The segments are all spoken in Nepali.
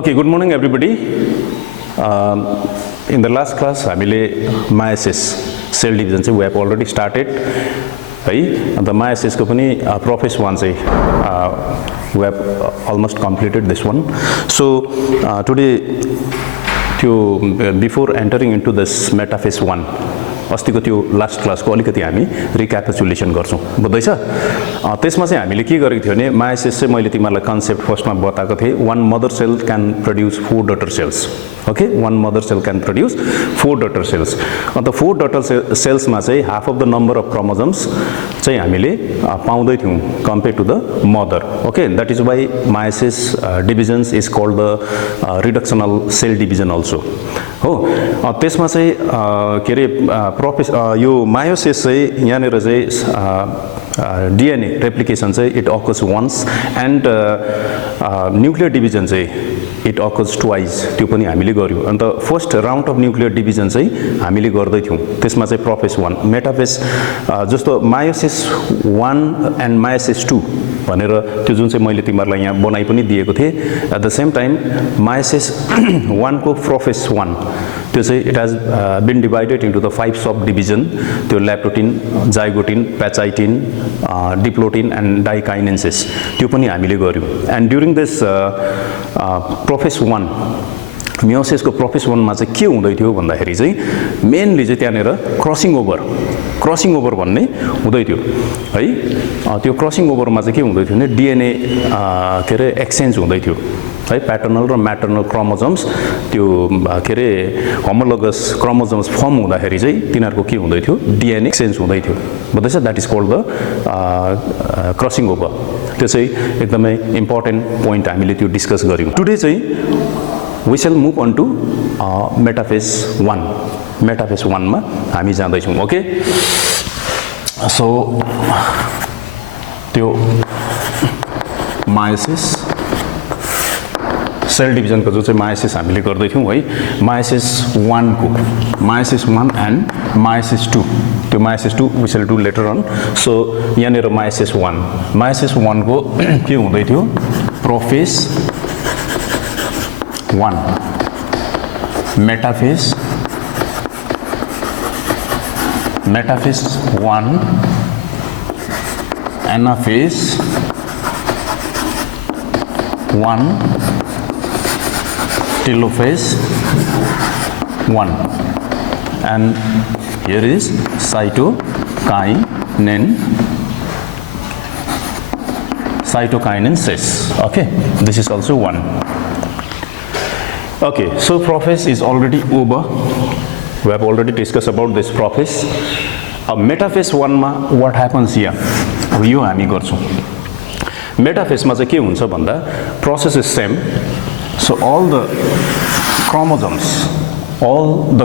Okay, good morning everybody. In the last class, meiosis cell division we have already started. The meiosis company Profess 1 we have almost completed this one. So today, before entering into this metaphase 1, अस्तिको त्यो लास्ट क्लासको अलिकति हामी रिक्यापिचुलेसन गर्छौं बुझ्दै छ त्यसमा चाहिँ हामीले के गरेको थियो भने मायोसिस चाहिँ मैले तिमीलाई कन्सेप्ट फर्स्टमा बताएको थिए one mother cell can produce 4 daughter cells okay one mother cell can produce 4 daughter cells अन्त 4 डटर सेल्समा चाहिँ half of the number of chromosomes चाहिँ हामीले पाउँदै थियौं compare to the mother okay that is why meiosis divisions is called the reductional cell division also हो त्यसमा चाहिँ के रे यो मायोसिस चाहिँ यहाँनेर चाहिँ डीएनए रेप्लिकेसन चाहिँ it occurs once and nuclear division चाहिँ इट अकर्स ट्वाइस त्यो पनि हामीले गर्यौं अन्त first round of nuclear division चाहिँ हामीले गर्दै थियौं त्यसमा चाहिँ प्रोफेस 1 मेटाफेस जस्तो मायोसिस 1 एन्ड मायोसिस 2 भनेर त्यो जुन चाहिँ मैले तिमीहरुलाई यहाँ बनाइ पनि दिएको थिए at the same time meiosis 1 को प्रोफेस 1 त्यो चाहिँ it has been divided into the 5 subdivision त्यो leptotene zygotene pachytene diplotene and diakinesis त्यो पनि हामीले गर्यौं and during this prophase 1 meiosis को प्रोफेस 1 मा चाहिँ के हुँदै थियो भन्दाखेरि चाहिँ मेनली चाहिँ त्यहाँनेर क्रसिङ ओभर भन्ने हुँदै थियो है त्यो क्रसिङ ओभरमा चाहिँ के हुँदै थियो भने डीएनए के रे एक्सचेन्ज हुँदै थियो है पैटर्नल र मैटर्नल क्रोमोसोम्स त्यो के रे होमोलोगस क्रोमोसोम्स फर्म हुँदाखेरि चाहिँ तिनीहरुको के हुँदै थियो डीएनए एक्सचेन्ज हुँदै थियो बुझ्दैछ that is called the crossing over त्यो चाहिँ एकदमै इम्पोर्टेन्ट पोइन्ट हामीले त्यो डिस्कस गर्यौं टुडे चाहिँ we shall move on to metaphase 1 मा हामी जाँदै छौं ओके सो त्यो मायोसिस सेल डिभिजन को जो चाहिँ मायोसिस हामीले गर्दै थियौं है मायोसिस 1 को मायोसिस 1 एन्ड मायोसिस 2 त्यो meiosis 2 we shall do later on so यहाँनेर मायोसिस 1 को के हुँदै थियो prophase 1 metaphase 1 anaphase 1 telophase 1 and here is cytokinesis okay this is also 1. Okay, so prophase is already over. We have already discussed about this prophase. Metaphase 1 ma what happens here? यो हामी गर्छौं मेटाफेस मा चाहिँ के हुन्छ भन्दा process is same so all the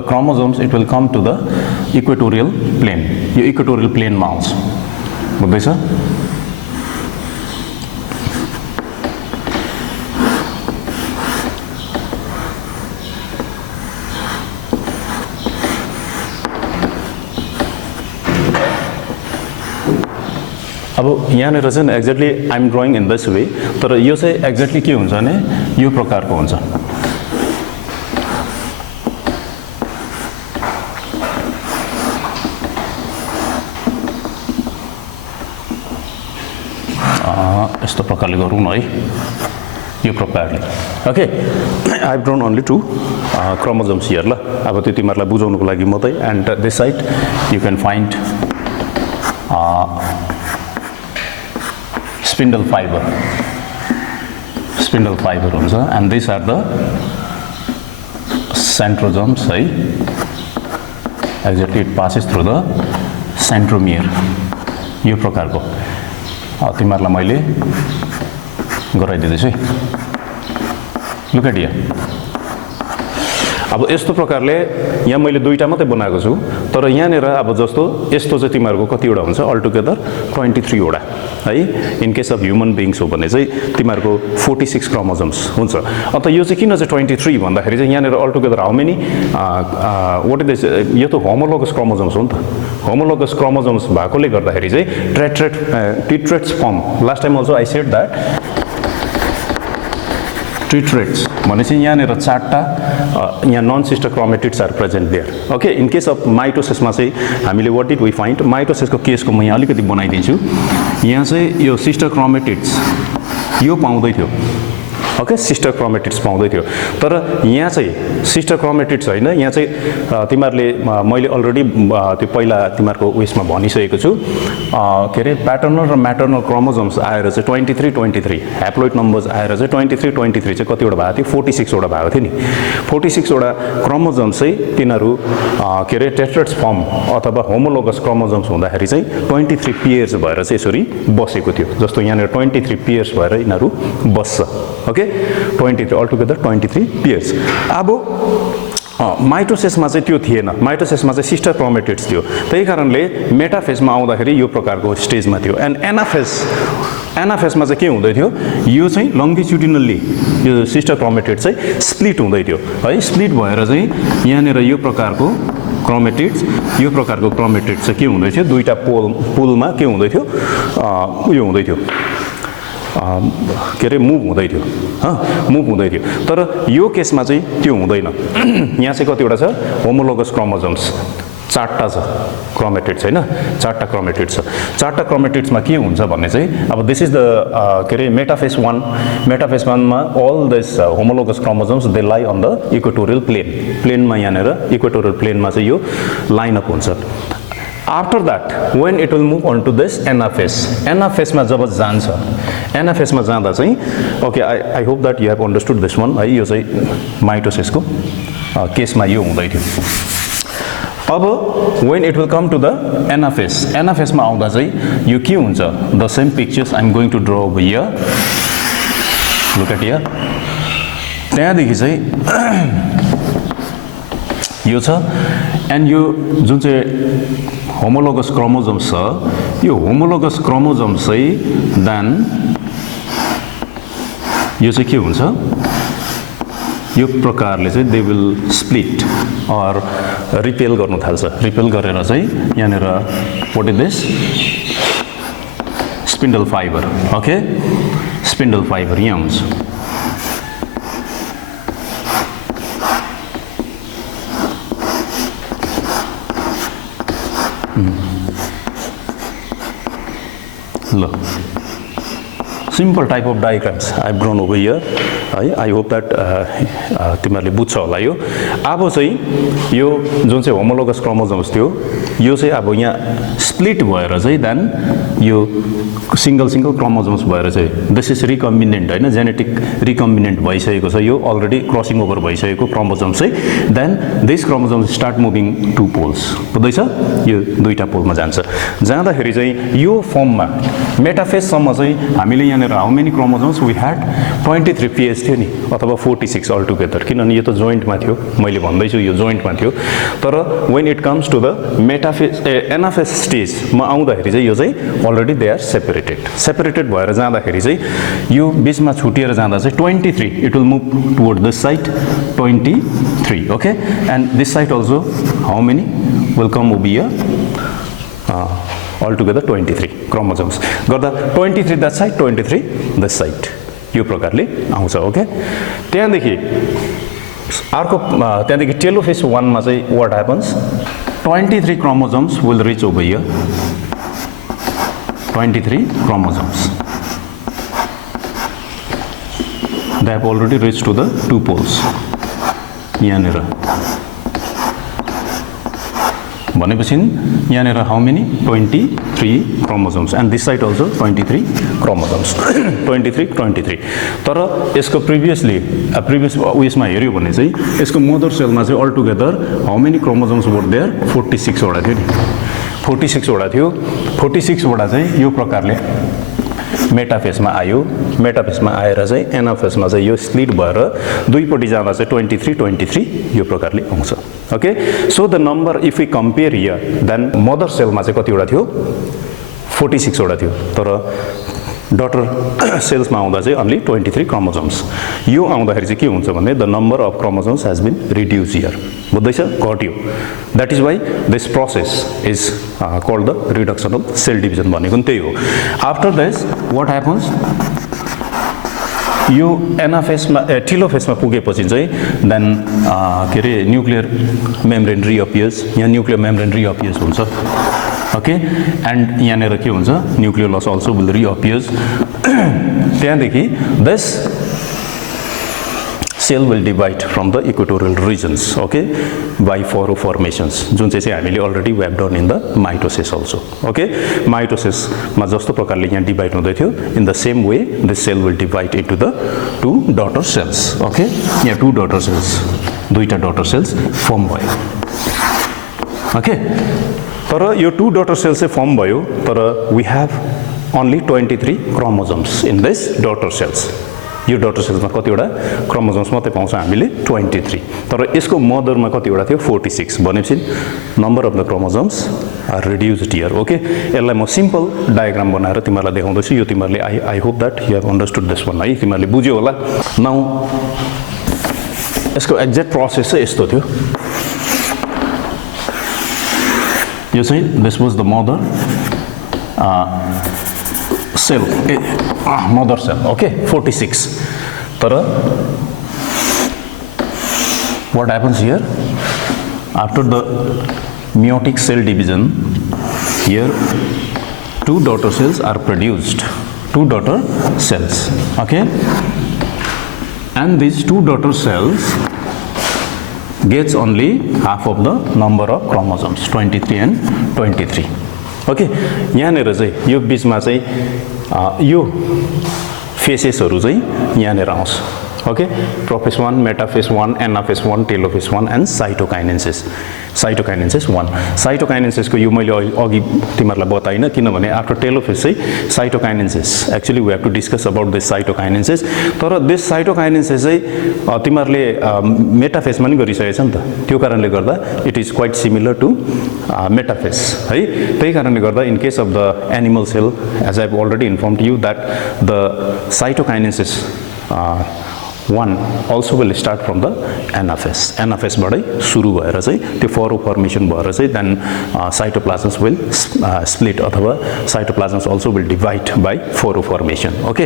chromosomes it will come to the equatorial plane यो equatorial plane मा आउँछ बुझ्दैछ अब यहाँनेर चाहिँ exactly I am drawing in this way तर यो चाहिँ एक्ज्याक्टली के हुन्छ भने यो प्रकारको हुन्छ यस्तो प्रकारले गरौँ न है यो प्रकारले okay I have drawn only 2 chromosomes here ल अब त्यो तिमीहरुलाई बुझाउनको लागि मात्रै and this side you can find spindle fiber हुन्छ and these are the centrosomes है exactly it passes through the centromere यो प्रकारको तिमीहरुलाई मैले गराइदिदैछु है लुक एट हियर अब यस्तो प्रकारले यहाँ मैले दुईटा मात्रै बनाएको छु तर यहाँनेर अब जस्तो यस्तो चाहिँ तिमीहरुको कति वटा हुन्छ अल टुगेदर 23 वटा है in case of human beings हो भने चाहिँ तिमीहरुको 46 क्रोमोसोम्स हुन्छ अन्त यो चाहिँ किन चाहिँ 23 भन्दाखेरि चाहिँ यहाँनेर all together how many what is this यो त होमोलोगस क्रोमोसोम्स हो नि त होमोलोगस क्रोमोसोम्स भएकोले गर्दाखेरि चाहिँ tetrads form last time also I said that tetrads भनेपछि यहाँनिर चारवटा यहाँ non sister chromatids are present there okay in case of माइटोसिसमा चाहिँ हामीले व्हाट डिड वी फाइन्ड माइटोसिसको केसको म यहाँ अलिकति बनाइदिन्छु यहाँ चाहिँ यो सिस्टर क्रोमेटिड्स यो पाउँदै थियो ओके सिस्टर क्रोमेटिड्स पाउँदै थियो तर यहाँ चाहिँ सिस्टर क्रोमेटिड्स हैन यहाँ चाहिँ तिमीहरूले मैले अलरेडी त्यो पहिला तिमीहरूको उयसमा भनिसकेको छु के अरे प्याटर्नल र म्याटर्नल क्रोमोजोम्स आएर चाहिँ 23 ह्याप्लोइड नम्बर्स आएर चाहिँ 23 चाहिँ कतिवटा भएको थियो 46 वटा भएको थियो नि 46 वटा क्रोमोजोम्स चाहिँ तिनीहरू के अरे टेट्रेट्स फर्म अथवा होमोलोगस क्रोमोजोम्स हुँदाखेरि चाहिँ 23 पेयर्स भएर चाहिँ यसरी बसेको थियो जस्तो यहाँनिर 23 पेयर्स भएर यिनीहरू बस्छ ओके 23 altogether 23 पेयर्स अब माइटोसिसमा चाहिँ त्यो थिएन माइटोसिसमा चाहिँ सिस्टर क्रोमेटिड्स थियो त्यही कारणले मेटाफेजमा आउँदाखेरि यो प्रकारको स्टेजमा थियो एन्ड एनाफेजमा चाहिँ के हुँदै थियो यो चाहिँ लङ्गिट्युडिनल्ली यो सिस्टर क्रोमेटिड चाहिँ स्प्लिट हुँदै थियो है स्प्लिट भएर चाहिँ यहाँनिर यो प्रकारको क्रोमेटिड्स चाहिँ के हुँदै थियो दुईटा पोलमा के हुँदै थियो उयो हुँदै थियो के अरे मुभ हुँदै थियो मुभ हुँदै थियो तर यो केसमा चाहिँ त्यो हुँदैन यहाँ चाहिँ कतिवटा छ होमोलोगस क्रोमोजोम्स चारवटा छ क्रोमेटिड्स हैन चारवटा क्रोमेटिड्स छ चारवटा क्रोमेटिड्समा के हुन्छ भन्ने चाहिँ अब दिस इज द के अरे मेटाफेज 1 मा all this homologous chromosomes they lie on the equatorial प्लेनमा यहाँनिर इक्वेटोरियल प्लेनमा चाहिँ यो लाइन अप हुन्छ After that, when it will move on to this anaphase मा जब जान्छ anaphase मा जाँदा चाहिँ okay I hope that you have understood this one है यो चाहिँ माइटोसिसको केसमा यो हुँदै थियो अब when it will come to the anaphase मा आउँदा चाहिँ यो के हुन्छ the same pictures I am going to draw over here look at here त्यहाँदेखि चाहिँ यो छ एन्ड यो जुन चाहिँ होमोलोगस क्रोमोजोम्स छ यो होमोलोगस क्रोमोजोम्स चाहिँ देन यो चाहिँ के हुन्छ यो प्रकारले चाहिँ they will split or repel गर्नु थाल्छ रिपेल गरेर चाहिँ यहाँनिर what is this spindle fibre okay spindle fibre यहाँ हुन्छ Look, simple type of diagrams I've drawn over here. I hope that तिमीहरूले बुझ्छ होला यो अब चाहिँ यो जुन चाहिँ होमोलोगस क्रोमोजोम्स थियो यो चाहिँ अब यहाँ स्प्लिट भएर चाहिँ देन यो सिंगल क्रोमोजोम्स भएर चाहिँ दिस इज रिकम्बिनेन्ट हैन जेनेटिक रिकम्बिनेन्ट भइसकेको छ यो अलरेडी क्रसिङ ओभर भइसकेको क्रोमोजोम्स चाहिँ then this chromosomes start moving to poles बुझ्दैछ यो दुईटा पोलमा जान्छ जाँदाखेरि चाहिँ यो फर्ममा मेटाफेजसम्म चाहिँ हामीले यहाँनिर how many chromosomes we had 23 pairs थियो नि अथवा 46 अल टुगेदर किनभने यो त जोइन्टमा थियो मैले भन्दैछु यो जोइन्टमा थियो तर when it comes to the metaphase anaphase स्टेजमा आउँदाखेरि चाहिँ यो चाहिँ अलरेडी दे आर सेपरेटेड भएर जाँदाखेरि चाहिँ यो बिचमा छुटिएर जाँदा चाहिँ 23 it will move toward this side 23 okay and this side also how many will come over here altogether 23 chromosomes गर्दा 23 that side 23 this side यो प्रकारले आउँछ ओके त्यहाँदेखि अर्को त्यहाँदेखि टेलोफेज 1 मा चाहिँ what happens 23 chromosomes will reach over here 23 chromosomes they have already reached to the two poles यहाँनिर भनेपछि यहाँनिर how many 23 chromosomes and this side also 23 chromosomes 23 तर यसको प्रिभियस उयसमा हेर्यो भने चाहिँ यसको मदर सेलमा चाहिँ all together how many chromosomes were there 46 वटा थियो नि 46 वटा थियो 46 वटा चाहिँ यो प्रकारले मेटाफेजमा आयो मेटाफेजमा आएर चाहिँ एनाफेजमा चाहिँ यो स्प्लिट भएर दुईपट्टि जाँदा चाहिँ 23 यो प्रकारले आउँछ okay so the number if we compare here then mother सेलमा चाहिँ कतिवटा थियो 46 वटा थियो तर डटर सेल्समा आउँदा चाहिँ अन्ली 23 क्रोमोजोम्स यो आउँदाखेरि चाहिँ के हुन्छ भने the number of chromosomes has been reduce here बुझ्दैछ घट्यो that is why this process is called the reduction of cell division भनेको त्यही हो आफ्टर दिस व्हाट ह्यापन्स यो एनाफेसमा टेलोफेसमा पुगेपछि चाहिँ देन के अरे न्युक्लियर मेम्ब्रेन रिअपियर्स, यहाँ न्युक्लियर मेम्ब्रेन रिअपियर्स हुन्छ, ओके, एन्ड यहाँनिर के हुन्छ, न्युक्लियोलस अल्सो विल रिअपियर्स। त्यहाँदेखि this cell will divide from the equatorial regions, okay, by furrow formations, जुन चाहिँ हामीले already we have done in the mitosis also, okay. माइटोसिसमा जस्तो प्रकारले यहाँ डिभाइड हुँदै थियो, in the same way this cell will divide into the 2 daughter cells, okay. यहाँ 2 डटर सेल्स, दुईटा डटर सेल्स फर्म भयो, ओके। तर यो 2 डटर सेल्स चाहिँ फर्म भयो, तर we have only 23 chromosomes in this daughter cells. यो डटर सेल्समा कतिवटा क्रोमोजोम्स मात्रै पाउँछ हामीले, 23। तर यसको मदरमा कतिवटा थियो, 46। भनेपछि number of the chromosomes are reduced here, okay. यसलाई म सिम्पल डायग्राम बनाएर तिमीहरूलाई देखाउँदैछु। यो तिमीहरूले I hope that you have understood this one, है, तिमीहरूले बुझ्यो होला। नाउ यसको एक्ज्याक्ट प्रोसेस चाहिँ यस्तो थियो। यो चाहिँ this was the mother cell, mother cell, okay, 46। तर what happens here after the meiotic cell division, here 2 daughter cells are produced, 2 daughter cells, okay, and these 2 daughter cells gets only half of the number of chromosomes, 23 and 23, okay. यहाँनिर चाहिँ यो बिचमा चाहिँ यो फेसेसहरू चाहिँ यहाँनिर आउँछ, okay. Prophase 1, metaphase 1, anaphase 1, telophase 1 and cytokinesis, cytokinesis 1। साइटोकाइनेसिसको यो मैले अघि तिमीहरूलाई बताइनँ, किनभने आफ्टर टेलोफेस चाहिँ cytokinesis, actually we have to discuss about this cytokinesis. तर दिस साइटोकाइनेसिस चाहिँ तिमीहरूले मेटाफेसमा पनि गरिसकेछ नि त, त्यो कारणले गर्दा it is quite similar to metaphase, है। त्यही कारणले गर्दा in case of the animal cell, as I have already informed you that the cytokinesis 1 also will start from the anaphase, एनाफेसबाटै सुरु भएर चाहिँ त्यो फोरोफर्मेसन भएर चाहिँ देन साइटोप्लाजम्स विल स्प्लिट, अथवा cytoplasms also will divide by furrow formation, okay.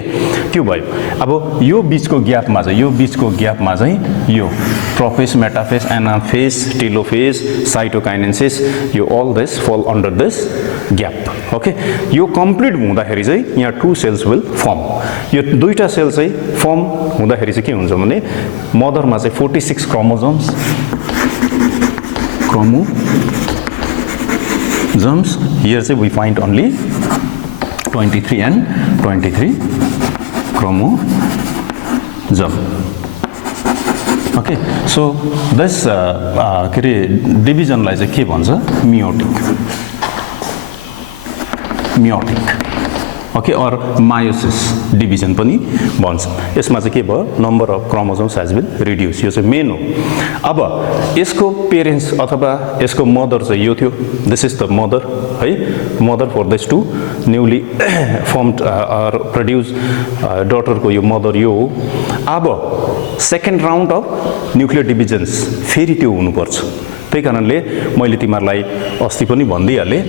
त्यो भयो। अब यो बिचको ग्यापमा चाहिँ यो prophase, metaphase, anaphase, telophase, cytokinesis, यो all this fall under this gap, okay. यो कम्प्लिट हुँदाखेरि चाहिँ यहाँ 2 सेल्स विल फर्म। यो दुईटा सेल चाहिँ फर्म हुँदाखेरि चाहिँ के हुन्छ भने मदरमा चाहिँ 46 क्रोमोजोम्स हियर चाहिँ we find only 23 and 23 chromosome, okay. So this के अरे डिभिजनलाई चाहिँ के भन्छ, मियोटिक, ओके, और मायोसिस डिभिजन पनि भन्छ। यसमा चाहिँ के भयो, number of chromosomes has been reduce, यो चाहिँ मेन हो। अब यसको पेरेन्ट्स अथवा यसको मदर चाहिँ यो थियो, दिस इज द मदर, है, mother for this 2 newly formed or produce डटरको यो मदर यो हो। अब second round of nuclear divisions फेरि त्यो हुनुपर्छ। त्यही कारणले मैले तिमीहरूलाई अस्ति पनि भनिदिइहालेँ,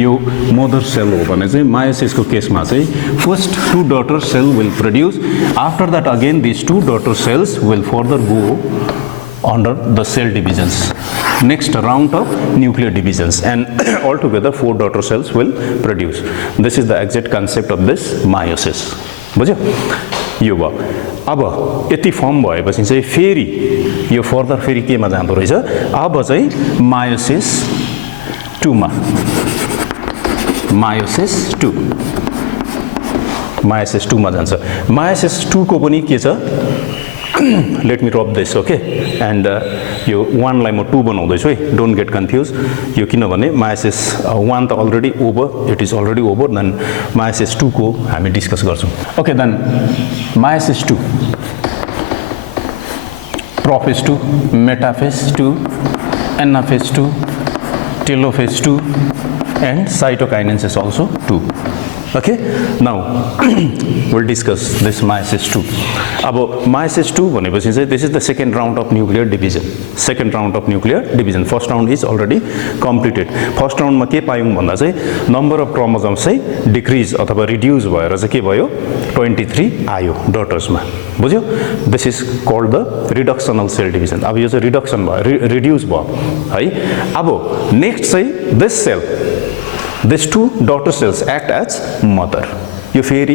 यो मदर सेल हो भने चाहिँ मायोसिसको केसमा चाहिँ first 2 daughter cell will produce, after that again this 2 daughter cells will further go under the cell divisions, next round of nuclear divisions, and altogether 4 daughter cells will produce. This is the exact concept of this meiosis. बुझ्यो? यो भयो। अब यति फर्म भएपछि चाहिँ फेरि यो फर्दर फेरि केमा जाँदो रहेछ, अब चाहिँ मायोसिस 2 मा, मायोसिस 2 मा जान्छ। मायोसिस 2 को पनि के छ, let me drop this, okay, and यो 1 लाई म 2 बनाउँदैछु है, don't get confused। यो किनभने मायोसिस 1 त already over, it is already over, then meiosis 2 को हामी डिस्कस गर्छौँ, okay. Then meiosis 2, prophase 2, metaphase 2, anaphase 2, telophase 2 and cytokinesis also 2, Okay, now we'll discuss this meiosis II. अब meiosis II भनेपछि चाहिँ this is the second round of nuclear division. Second round of nuclear division. First round is already completed. First round मा के पायौं भन्दा चाहिँ number of chromosomes चाहिँ decrease अथवा reduce भएर चाहिँ के भयो 23 आयो daughters मा. बुझ्यो? This is called the reductional cell division. अब यो चाहिँ reduction भयो, reduce भयो है. अब next चाहिँ this cell, these two daughter cells act as mother. यो फेरि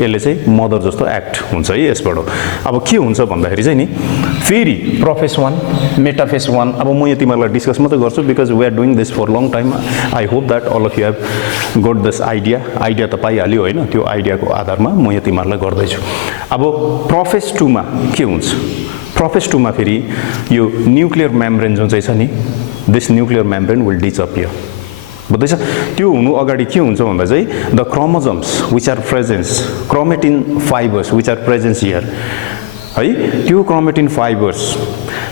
यसले चाहिँ मदर जस्तो एक्ट हुन्छ है यसबाट. अब के हुन्छ भन्दाखेरि चाहिँ नि फेरि प्रोफेस 1 मेटाफेस 1. अब म यो तिमीहरूलाई डिस्कस मात्रै गर्छु because we are doing this for long time. I hope that all of you have got this idea त पाइहाल्यो होइन. त्यो आइडियाको आधारमा म यो तिमीहरूलाई गर्दैछु. अब प्रोफेस 2 मा के हुन्छ? प्रोफेस 2 मा फेरि यो न्युक्लियर मेम्ब्रेन जुन चाहिँ छ नि, this nuclear membrane will disappear. बुझ्दैछ? त्यो हुनु अगाडि के हुन्छ भन्दा चाहिँ the chromosomes which are presence, chromatin fibres which are presence here है, त्यो क्रोमेटिन फाइबर्स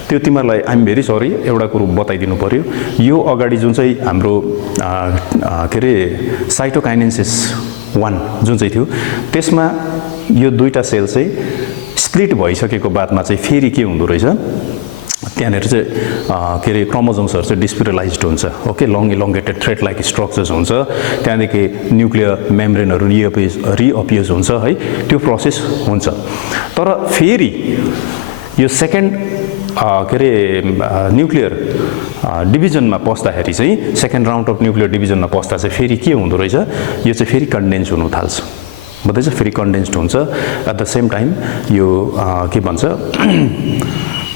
त्यो तिमीहरूलाई आइएम भेरी सरी एउटा कुरो बताइदिनु पर्यो. यो अगाडि जुन चाहिँ हाम्रो के अरे साइटोकाइनेसिस 1 जुन चाहिँ थियो त्यसमा यो दुईटा सेल चाहिँ स्प्लिट भइसकेको बादमा चाहिँ फेरि के हुँदो रहेछ त्यहाँनिर चाहिँ के अरे क्रोमोजोम्सहरू चाहिँ डिस्पिरलाइज्ड हुन्छ. Okay, long elongated thread like structures हुन्छ. त्यहाँदेखि न्युक्लियर मेम्ब्रेनहरू रिअपियर्स हुन्छ है. त्यो प्रोसेस हुन्छ. तर फेरि यो सेकेन्ड के अरे न्युक्लियर डिभिजनमा पस्दाखेरि चाहिँ सेकेन्ड राउन्ड अफ न्युक्लियर डिभिजनमा पस्दा चाहिँ फेरि के हुँदो रहेछ, यो चाहिँ फेरि कन्डेन्स हुनु थाल्छ. बुझ्दैछ? फेरि कन्डेन्स्ड हुन्छ. एट द सेम टाइम यो के भन्छ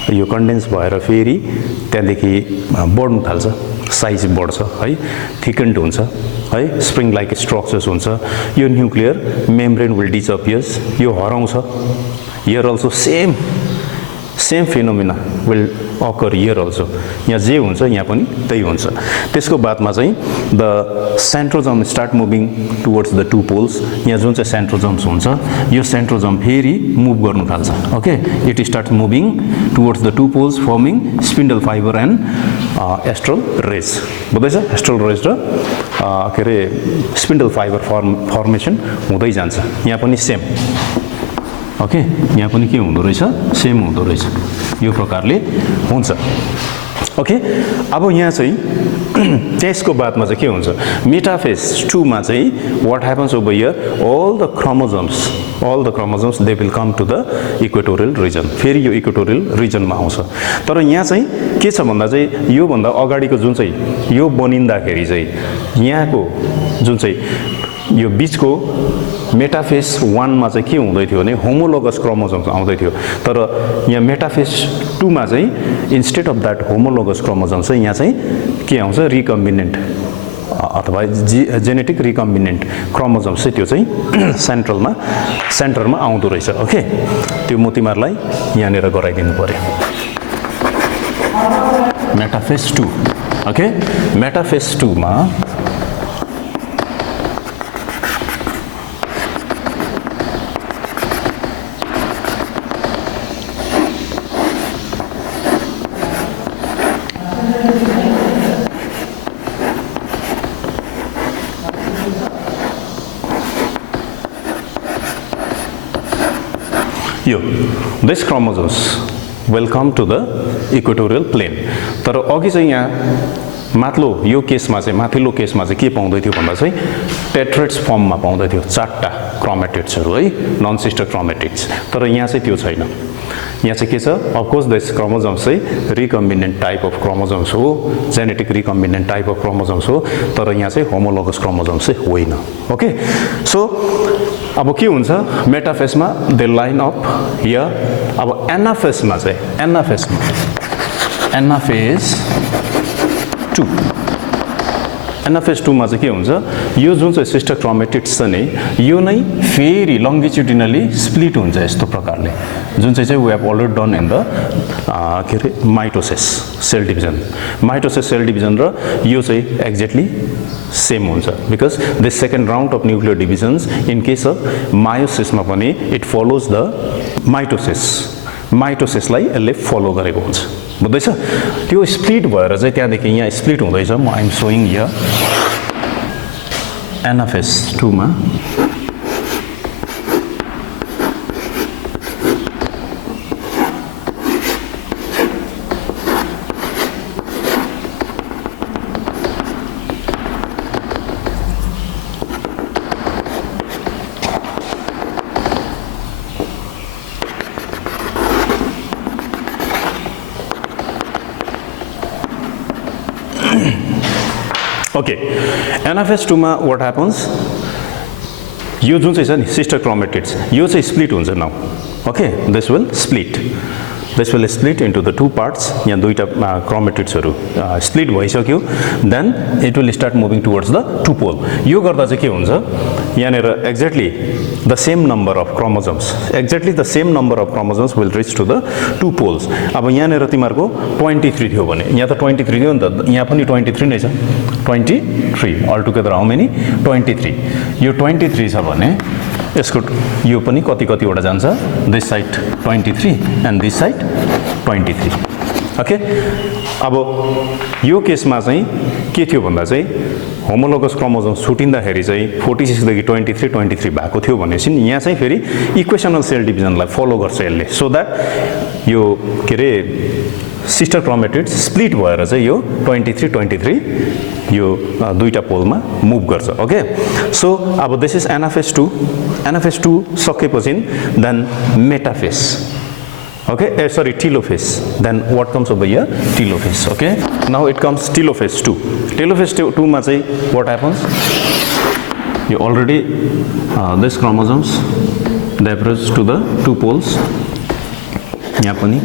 यो कन्डेन्स भएर फेरि त्यहाँदेखि बढ्नु थाल्छ, साइज बढ्छ है, थिकन्ड हुन्छ है, स्प्रिङ लाइक स्ट्रक्चर्स हुन्छ. यो न्युक्लियर मेम्ब्रेन विल डिसअपियर्स, यो हराउँछ. Here also same phenomena will occur here also. यहाँ जे हुन्छ यहाँ पनि त्यही हुन्छ. त्यसको बादमा चाहिँ the centrosome start moving towards the two poles. यहाँ जुन चाहिँ सेन्ट्रोजम्स हुन्छ यो सेन्ट्रोजम फेरि मुभ गर्नु थाल्छ. Okay, it start moving towards the two poles forming spindle fibre and astral rays. बुझ्दैछ? एस्ट्रल रेज र के अरे स्पिन्डल फाइबर फर्मेसन हुँदै जान्छ. यहाँ पनि सेम. ओके, यहाँ पनि के हुँदो रहेछ, सेम हुँदो रहेछ. यो प्रकारले हुन्छ. ओके, अब यहाँ चाहिँ त्यसको बादमा चाहिँ के हुन्छ मेटाफेज 2 मा चाहिँ what happens over here, all the chromosomes they will come to the equatorial region. फेरि यो इक्वेटोरियल रिजनमा आउँछ. तर यहाँ चाहिँ के छ भन्दा चाहिँ यो भन्दा अगाडिको जुन चाहिँ यो बनिँदाखेरि चाहिँ यहाँको जुन चाहिँ यो बीचको मेटाफेज 1 मा चाहिँ के हुँदै थियो भने होमोलोगस क्रोमोजोम्स आउँदै थियो. तर यहाँ मेटाफेज 2 मा चाहिँ instead of that homologous chromosomes चाहिँ यहाँ चाहिँ के आउँछ, रिकम्बिनेन्ट अथवा जेनेटिक रिकम्बिनेन्ट क्रोमोजोम्स चाहिँ त्यो चाहिँ सेन्टरमा आउँदो रहेछ. ओके, त्यो म तिमीहरूलाई यहाँनिर गराइदिनु पर्यो. मेटाफेज 2. ओके, मेटाफेज 2 मा this chromosomes will come to the equatorial plane. तर अघि चाहिँ यहाँ माथिल्लो यो केसमा चाहिँ माथिल्लो केसमा चाहिँ के पाउँदै थियो भन्दा चाहिँ टेट्रेट्स फर्ममा पाउँदै थियो, 4टा क्रोमेटिड्सहरू है, नन सिस्टर क्रोमेटिड्स. तर यहाँ चाहिँ त्यो छैन. यहाँ चाहिँ के छ, अफकोर्स दिस क्रोमोजोम्स चाहिँ रिकम्बिनेन्ट टाइप अफ क्रोमोजोम्स हो, जेनेटिक रिकम्बिनेन्ट टाइप अफ क्रोमोजोम्स हो. तर यहाँ चाहिँ होमोलोगस क्रोमोजोम्स चाहिँ होइन. ओके, सो अब के हुन्छ मेटाफेजमा दे लाइन अप हियर. अब एनाफेजमा चाहिँ एनाफेज 2 एनाफेज 2 मा चाहिँ के हुन्छ, यो जुन चाहिँ सिस्टर क्रोमेटिड्स छ नि यो नै फेरि लङ्गिट्युडिनली स्प्लिट हुन्छ यस्तो प्रकारले, जुन चाहिँ we have already done in the के अरे mitosis cell division. Mitosis cell division र यो चाहिँ एक्ज्याक्टली सेम हुन्छ because this second round of nuclear divisions in case of मायोसिसमा पनि इट फलोज द माइटोसिसलाई यसले फलो गरेको हुन्छ. बुझ्दैछ? त्यो स्प्लिट भएर चाहिँ त्यहाँदेखि यहाँ स्प्लिट हुँदैछ. म आइएम सोइङ हियर NFS2 मा Okay, NFS2 मा what happens? यो जुन चाहिँ छ नि sister chromatids, यो चाहिँ split हुन्छ now. Okay, this will split. This will split into the two parts. यहाँ दुईटा chromatidsहरु split भइसक्यो. Then it will start moving towards the two pole. यो गर्दा चाहिँ के हुन्छ? यहाँनेर exactly the same number of chromosomes. Exactly the same number of chromosomes will reach to the two poles. अब यहाँनेर तिमीहरुको 23 थियो भने यहाँ त 23 थियो नि त, यहाँ पनि 23 नै छ. 23 altogether how many? 23. यो 23 छ भने यसको यो पनि कति वटा जान्छ? This side 23 and this side 23. Okay? अब यो केसमा चाहिँ के थियो भन्दा चाहिँ होमोलोगस क्रोमोसोम छुटिँदाखेरि चाहिँ 46 देखि 23 भएको थियो भनेपछि यहाँ चाहिँ फेरि इक्वेशनल सेल डिभिजनलाई फलो गर्छ यसले, सो दैट यो के रे सिस्टर क्रोमेटिड्स स्प्लिट भएर चाहिँ यो 23 यो दुईटा पोलमा मुभ गर्छ. ओके, सो अब दिस इज NFS2 सकेपछि then metaphase. Okay, sorry, telophase. Then what comes over here? Telophase. Okay, now it comes telophase 2. Telophase 2 ma chai what happens? You already this chromosomes they approach to the two poles. यहाँ पनि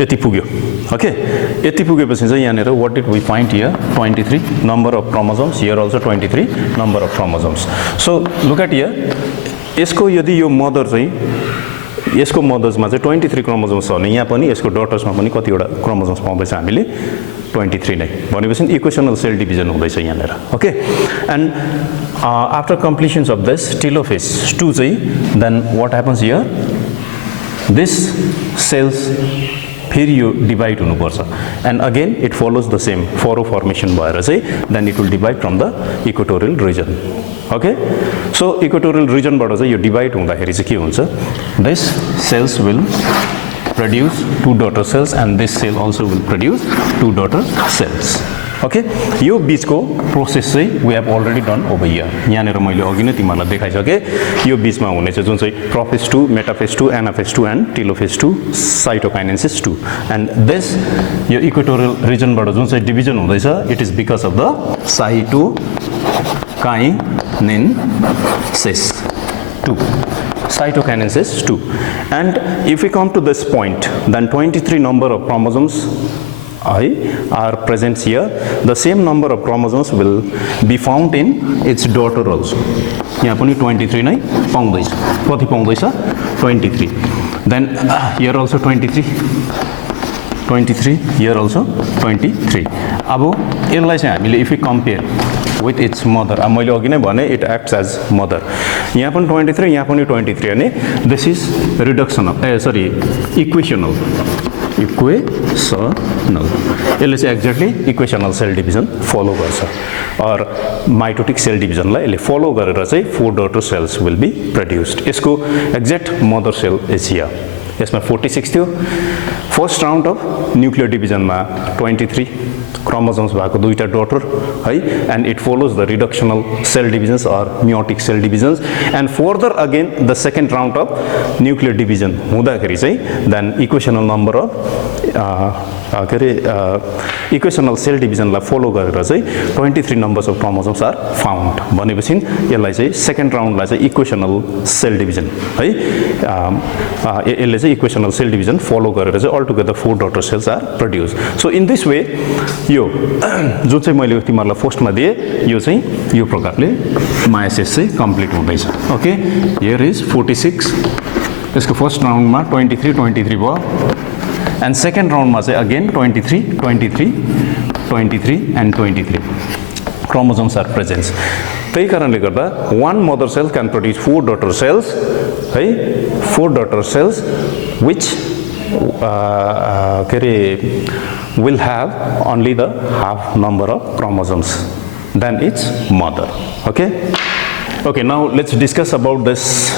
यति पुग्यो. Okay, यति पुगेपछि चाहिँ यहाँनेर what did we find here? 23 number of chromosomes. Here also 23 number of chromosomes. So look at here. यसको यदि यो मदर चाहिँ यसको मदर्समा चाहिँ 23 क्रोमोसोम्स छ भने यहाँ पनि यसको डटर्समा पनि कतिवटा क्रोमोसोम्स पाउँदैछ हामीले? 23 नै. भनेपछि इक्वेशनल सेल डिभिजन हुँदैछ यहाँनेर. Okay, and after completions of this telophase 2 चाहिँ then what happens here? This cells फेरि यो डिभाइड हुनुपर्छ and again it follows the same furrow formation भएर चाहिँ then it will divide from the equatorial region. Okay, so equatorial रिजनबाट चाहिँ यो डिभाइड हुँदाखेरि चाहिँ के हुन्छ? This cells will produce two daughter cells and this cell also will produce two daughter cells. Okay, यो बीचको प्रोसेस चाहिँ we have already done over here. यहाँनेर मैले अघि नै तिमीहरुलाई देखाइसके यो बीचमा हुने चाहिँ जुन चाहिँ prophase 2, metaphase 2, anaphase 2 and telophase 2, cytokinesis 2 and this यो इक्वेटोरियल रिजनबाट जुन चाहिँ डिभिजन हुँदैछ it is because of the cytokinesis 2. Cytokinesis 2. And if we come to this point, then 23 number of chromosomes are present here. The same number of chromosomes will be found in its daughter also. यहाँ पनि 23 नै पाउँदैछ. कति पाउँदैछ? 23. Then here also 23. 23. Here also 23. अब यसलाई चाहिँ हामीले if we compare with its mother, मैले अघि नै भने it acts as mother. यहाँ पनि 23, यहाँ पनि 23 अनि this is reduction of equational. यसले चाहिँ exactly equational cell division follow गर्छ और माइटोटिक सेल डिभिजनलाई यसले फलो गरेर चाहिँ 4 daughter cells will be produced. यसको exact mother cell is here. यसमा 46 थियो. फर्स्ट राउन्ड अफ न्युक्लियर डिभिजनमा 23 chromosomes भएको दुईटा डॉटर है and it follows the reductional cell divisions or meiotic cell divisions and further again the second round of nuclear division हुँदाखेरि चाहिँ then equational number of equational cell division लाई follow गरेर चाहिँ 23 numbers of chromosomes are found. भनेपछि यसलाई चाहिँ second round लाई चाहिँ equational cell division है यसले चाहिँ equational cell division follow गरेर चाहिँ altogether 4 daughter cells are produced. So in this way यो जुन चाहिँ मैले तिमीहरुलाई फर्स्टमा दिए यो चाहिँ यो प्रकारले मायोसिस चाहिँ कम्प्लिट हुँदैछ. Okay, here is 46. यसको फर्स्ट राउन्डमा 23 भयो एन्ड सेकेन्ड राउन्डमा चाहिँ again 23 and 23 chromosomes are present. त्यही कारणले गर्दा one mother cell can produce 4 daughter cells है, 4 daughter cells which will have only the half number of chromosomes. than its mother. Okay? Okay, now let's discuss about this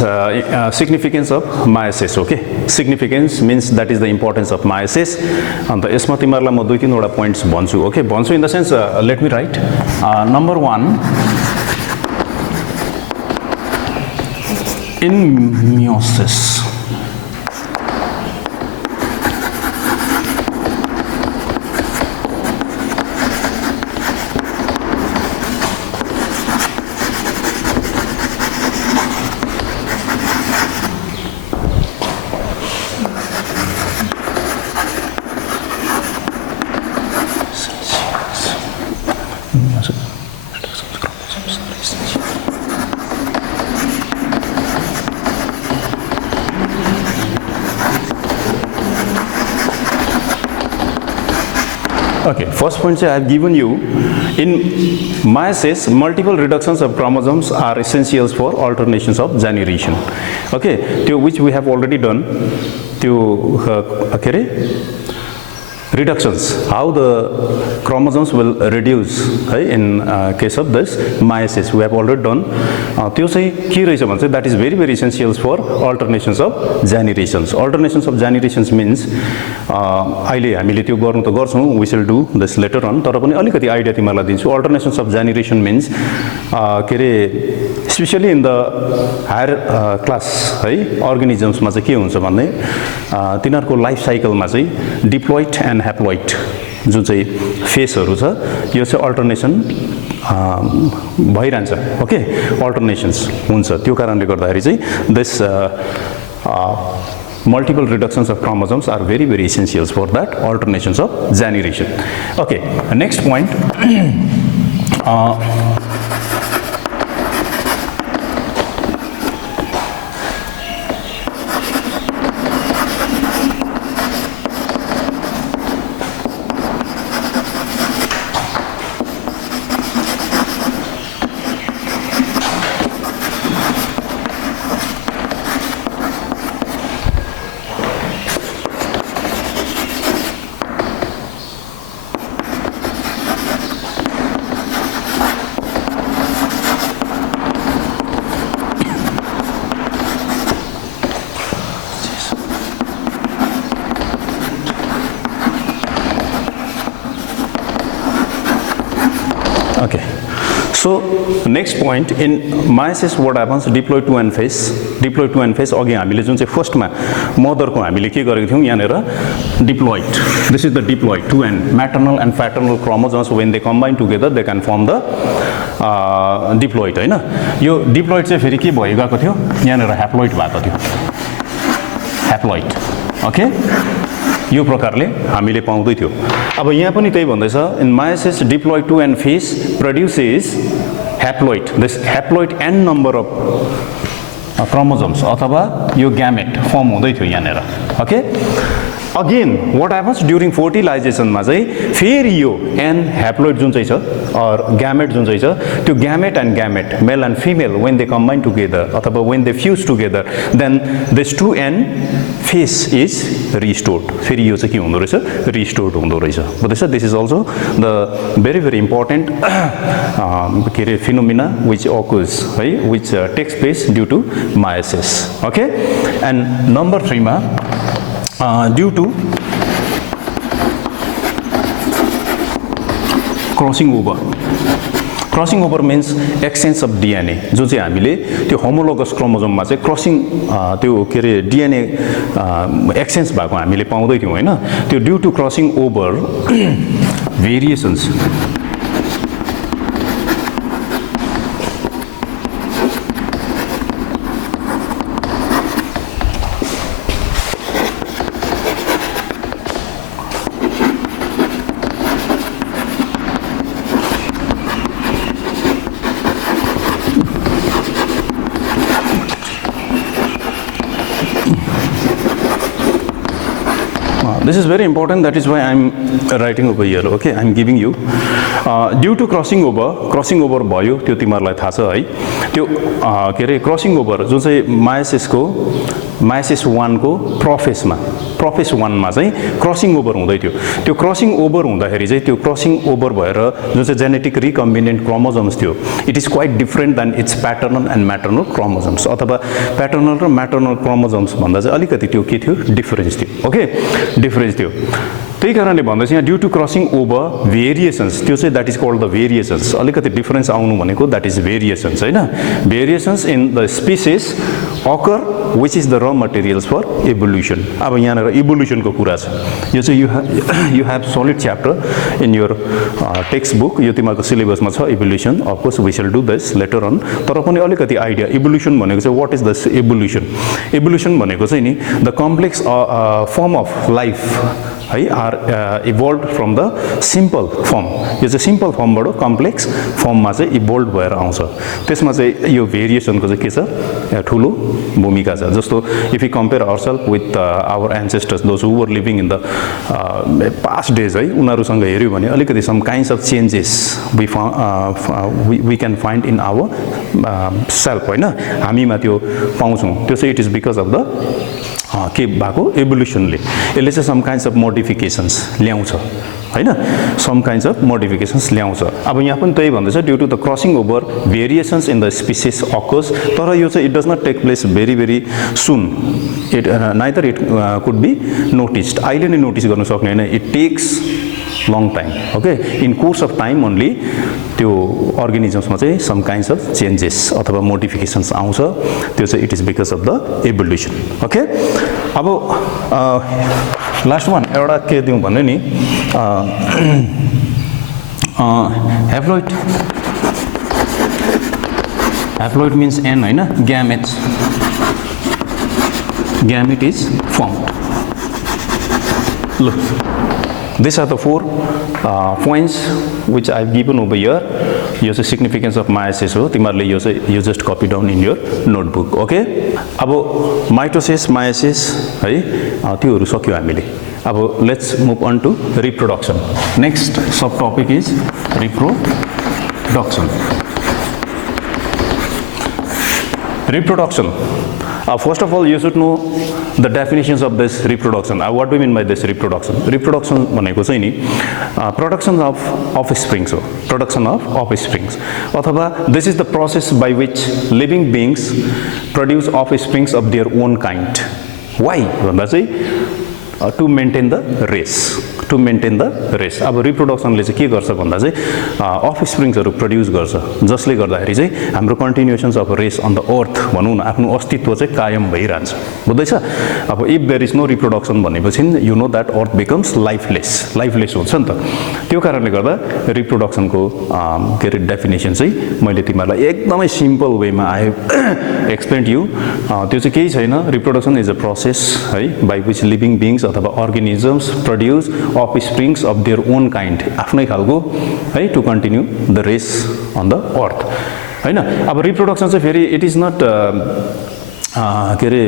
significance of meiosis. Okay, significance means that is the importance of meiosis. And the यसमा तिमीहरुलाई म दुई तीनवटा points भन्छु. Okay, भन्छु in the sense let me write. Number 1, in meiosis, okay, first point I have given you, in meiosis, multiple reductions of chromosomes are essentials for alternations of generation. Okay, which we have already done. Reductions, how the chromosomes will reduce in case of this meiosis, we have already done. That is very, very essential for alternations of generations. Alternations of generations means we shall do this later on. Alternations of generation means especially in the higher class organisms ma ke huncha bhanne tinarko life cycle ma diploid and haploid जुन चाहिँ फेसहरु छ यो चाहिँ अल्टरनेसन भइरहन्छ. ओके, अल्टरनेशन्स हुन्छ. त्यो कारणले गर्दाखेरि चाहिँ this multiple reductions of chromosomes are very, very essentials for that alternations of generation. Okay, next point. Okay, so next point, in meiosis what happens, diploid 2n phase. Diploid 2n phase अघि हामीले जुन चाहिँ फर्स्टमा मदरको हामीले के गरेको थियौं यहाँनेर diploid. This is the diploid 2n, maternal and paternal chromosomes when they combine together they can form the diploid हैन. यो diploid चाहिँ फेरि के भयो गएको थियो यहाँनेर haploid भएको थियो. Haploid. Okay, यो प्रकारले हामीले पाउँदै थियो. अब यहाँ पनि त्यही भन्दैछ, in meiosis diploid 2n phase produces haploid. This haploid n number of chromosomes अथवा यो gamete form हुँदै थियो यहाँनेर. Okay, again what happens during fertilization मा चाहिँ फेरि यो n haploid जुन चाहिँ छ or gamete जुन चाहिँ छ त्यो gamete and gamete, male and female, when they combine together अथवा when they fuse together, then this 2n phase is restored. फेरि यो चाहिँ के हुँदो रहेछ, restored हुँदो रहेछ. This is also the very, very important phenomena which occurs, right, which takes place due to meiosis. Okay, and number 3 ma due to crossing over. Crossing over means exchange of DNA. जो चाहिँ हामीले त्यो homologous chromosome मा चाहिँ crossing त्यो के रे DNA exchange भएको हामीले पाउँदै थियौं हैन. त्यो due to crossing over variations this is very important, that is why I am writing over here. Okay, I am giving you due to crossing over भयो त्यो तिमीहरूलाई थाहा छ है त्यो के अरे क्रसिङ ओभर जुन चाहिँ मायोसिस 1 को प्रोफेस 1 मा चाहिँ क्रसिङ ओभर हुँदै थियो त्यो क्रसिङ ओभर हुँदाखेरि चाहिँ त्यो क्रसिङ ओभर भएर जुन चाहिँ जेनेटिक रिकम्बिनेन्ट क्रोमोजोम्स थियो it is quite different than it's paternal and maternal chromosomes अथवा प्याटर्नल र म्याटर्नल क्रोमोजोम्स भन्दा चाहिँ अलिकति त्यो के थियो डिफरेन्स थियो ओके डिफरेन्स थियो त्यही कारणले भन्दा चाहिँ यहाँ due to crossing over variations त्यो चाहिँ that is called the variations अलिकति डिफरेन्स आउनु भनेको द्याट इज भेरिएसन्स हैन variations in the species occur which is the raw materials for evolution अब यहाँनिर इभोल्युसनको कुरा छ यो चाहिँ you have solid chapter in your text book यो तिमीहरूको सिलेबसमा छ evolution of course we shall do this later on तर पनि अलिकति आइडिया इभोल्युसन भनेको चाहिँ वाट इज द इभोल्युसन भनेको चाहिँ नि the complex form of life है are evolve from the simple form यो चाहिँ सिम्पल फर्मबाट कम्प्लेक्स फर्ममा चाहिँ इभोल्भ भएर आउँछ त्यसमा चाहिँ यो भेरिएसनको चाहिँ के छ ठुलो भूमिका छ जस्तो if you compare ourselves with our ancestors those who were living in the past days है उनीहरूसँग हेऱ्यो भने अलिकति some kinds of changes we can find in our self होइन हामीमा त्यो पाउँछौँ त्यो चाहिँ it is because of the के भएको एभोल्युसनले यसले चाहिँ सम काइन्ड्स अफ मोडिफिकेसन्स ल्याउँछ हैन सम काइन्ड्स अफ मोडिफिकेसन्स ल्याउँछ अब यहाँ पनि त्यही भन्दैछ due to the crossing over variations in the species occurs तर यो चाहिँ it does not take place very soon it neither it could be noticed अहिले नै नोटिस गर्न सक्ने होइन it takes long time okay in course of time only त्यो organismsमा चाहिँ some kinds of changes अथवा modifications आउँछ त्यो चाहिँ it is because of the evolution okay अब last one एउटा के दिउँ भन्ने नि haploid means n हैन gamete is formed look these are the four points which I have given over here यो चाहिँ significance of meiosis हो तिमीहरूले यो चाहिँ you just copy down in your notebook okay अब mitosis meiosis है त्योहरू सक्यो हामीले अब let's move on to reproduction next sub topic is reproduction first of all you should know the definitions of this reproduction what do we mean by this reproduction भनेको चाहिँ नि production of offsprings अथवा this is the process by which living beings produce offsprings of their own kind why भन्दा चाहिँ to maintain the race अब रिप्रोडक्सनले चाहिँ के गर्छ भन्दा चाहिँ अफस्प्रिङ्सहरू प्रड्युस गर्छ जसले गर्दाखेरि चाहिँ हाम्रो continuations of race on the earth भनौँ न आफ्नो अस्तित्व चाहिँ कायम भइरहन्छ बुझ्दैछ अब if there is no reproduction भनेपछि you know that earth becomes lifeless हुन्छ नि त त्यो कारणले गर्दा रिप्रोडक्सनको के अरे डेफिनेसन चाहिँ मैले तिमीहरूलाई एकदमै सिम्पल वेमा आई एक्सप्लेन्ड यु त्यो चाहिँ केही छैन रिप्रोडक्सन इज अ प्रोसेस है बाई विच लिभिङ बिङ्स अथवा organisms produce offsprings of their own kind आफ्नै खालको है to continue the race on the earth हैन अब रिप्रोडक्सन चाहिँ फेरि इट इज नट के अरे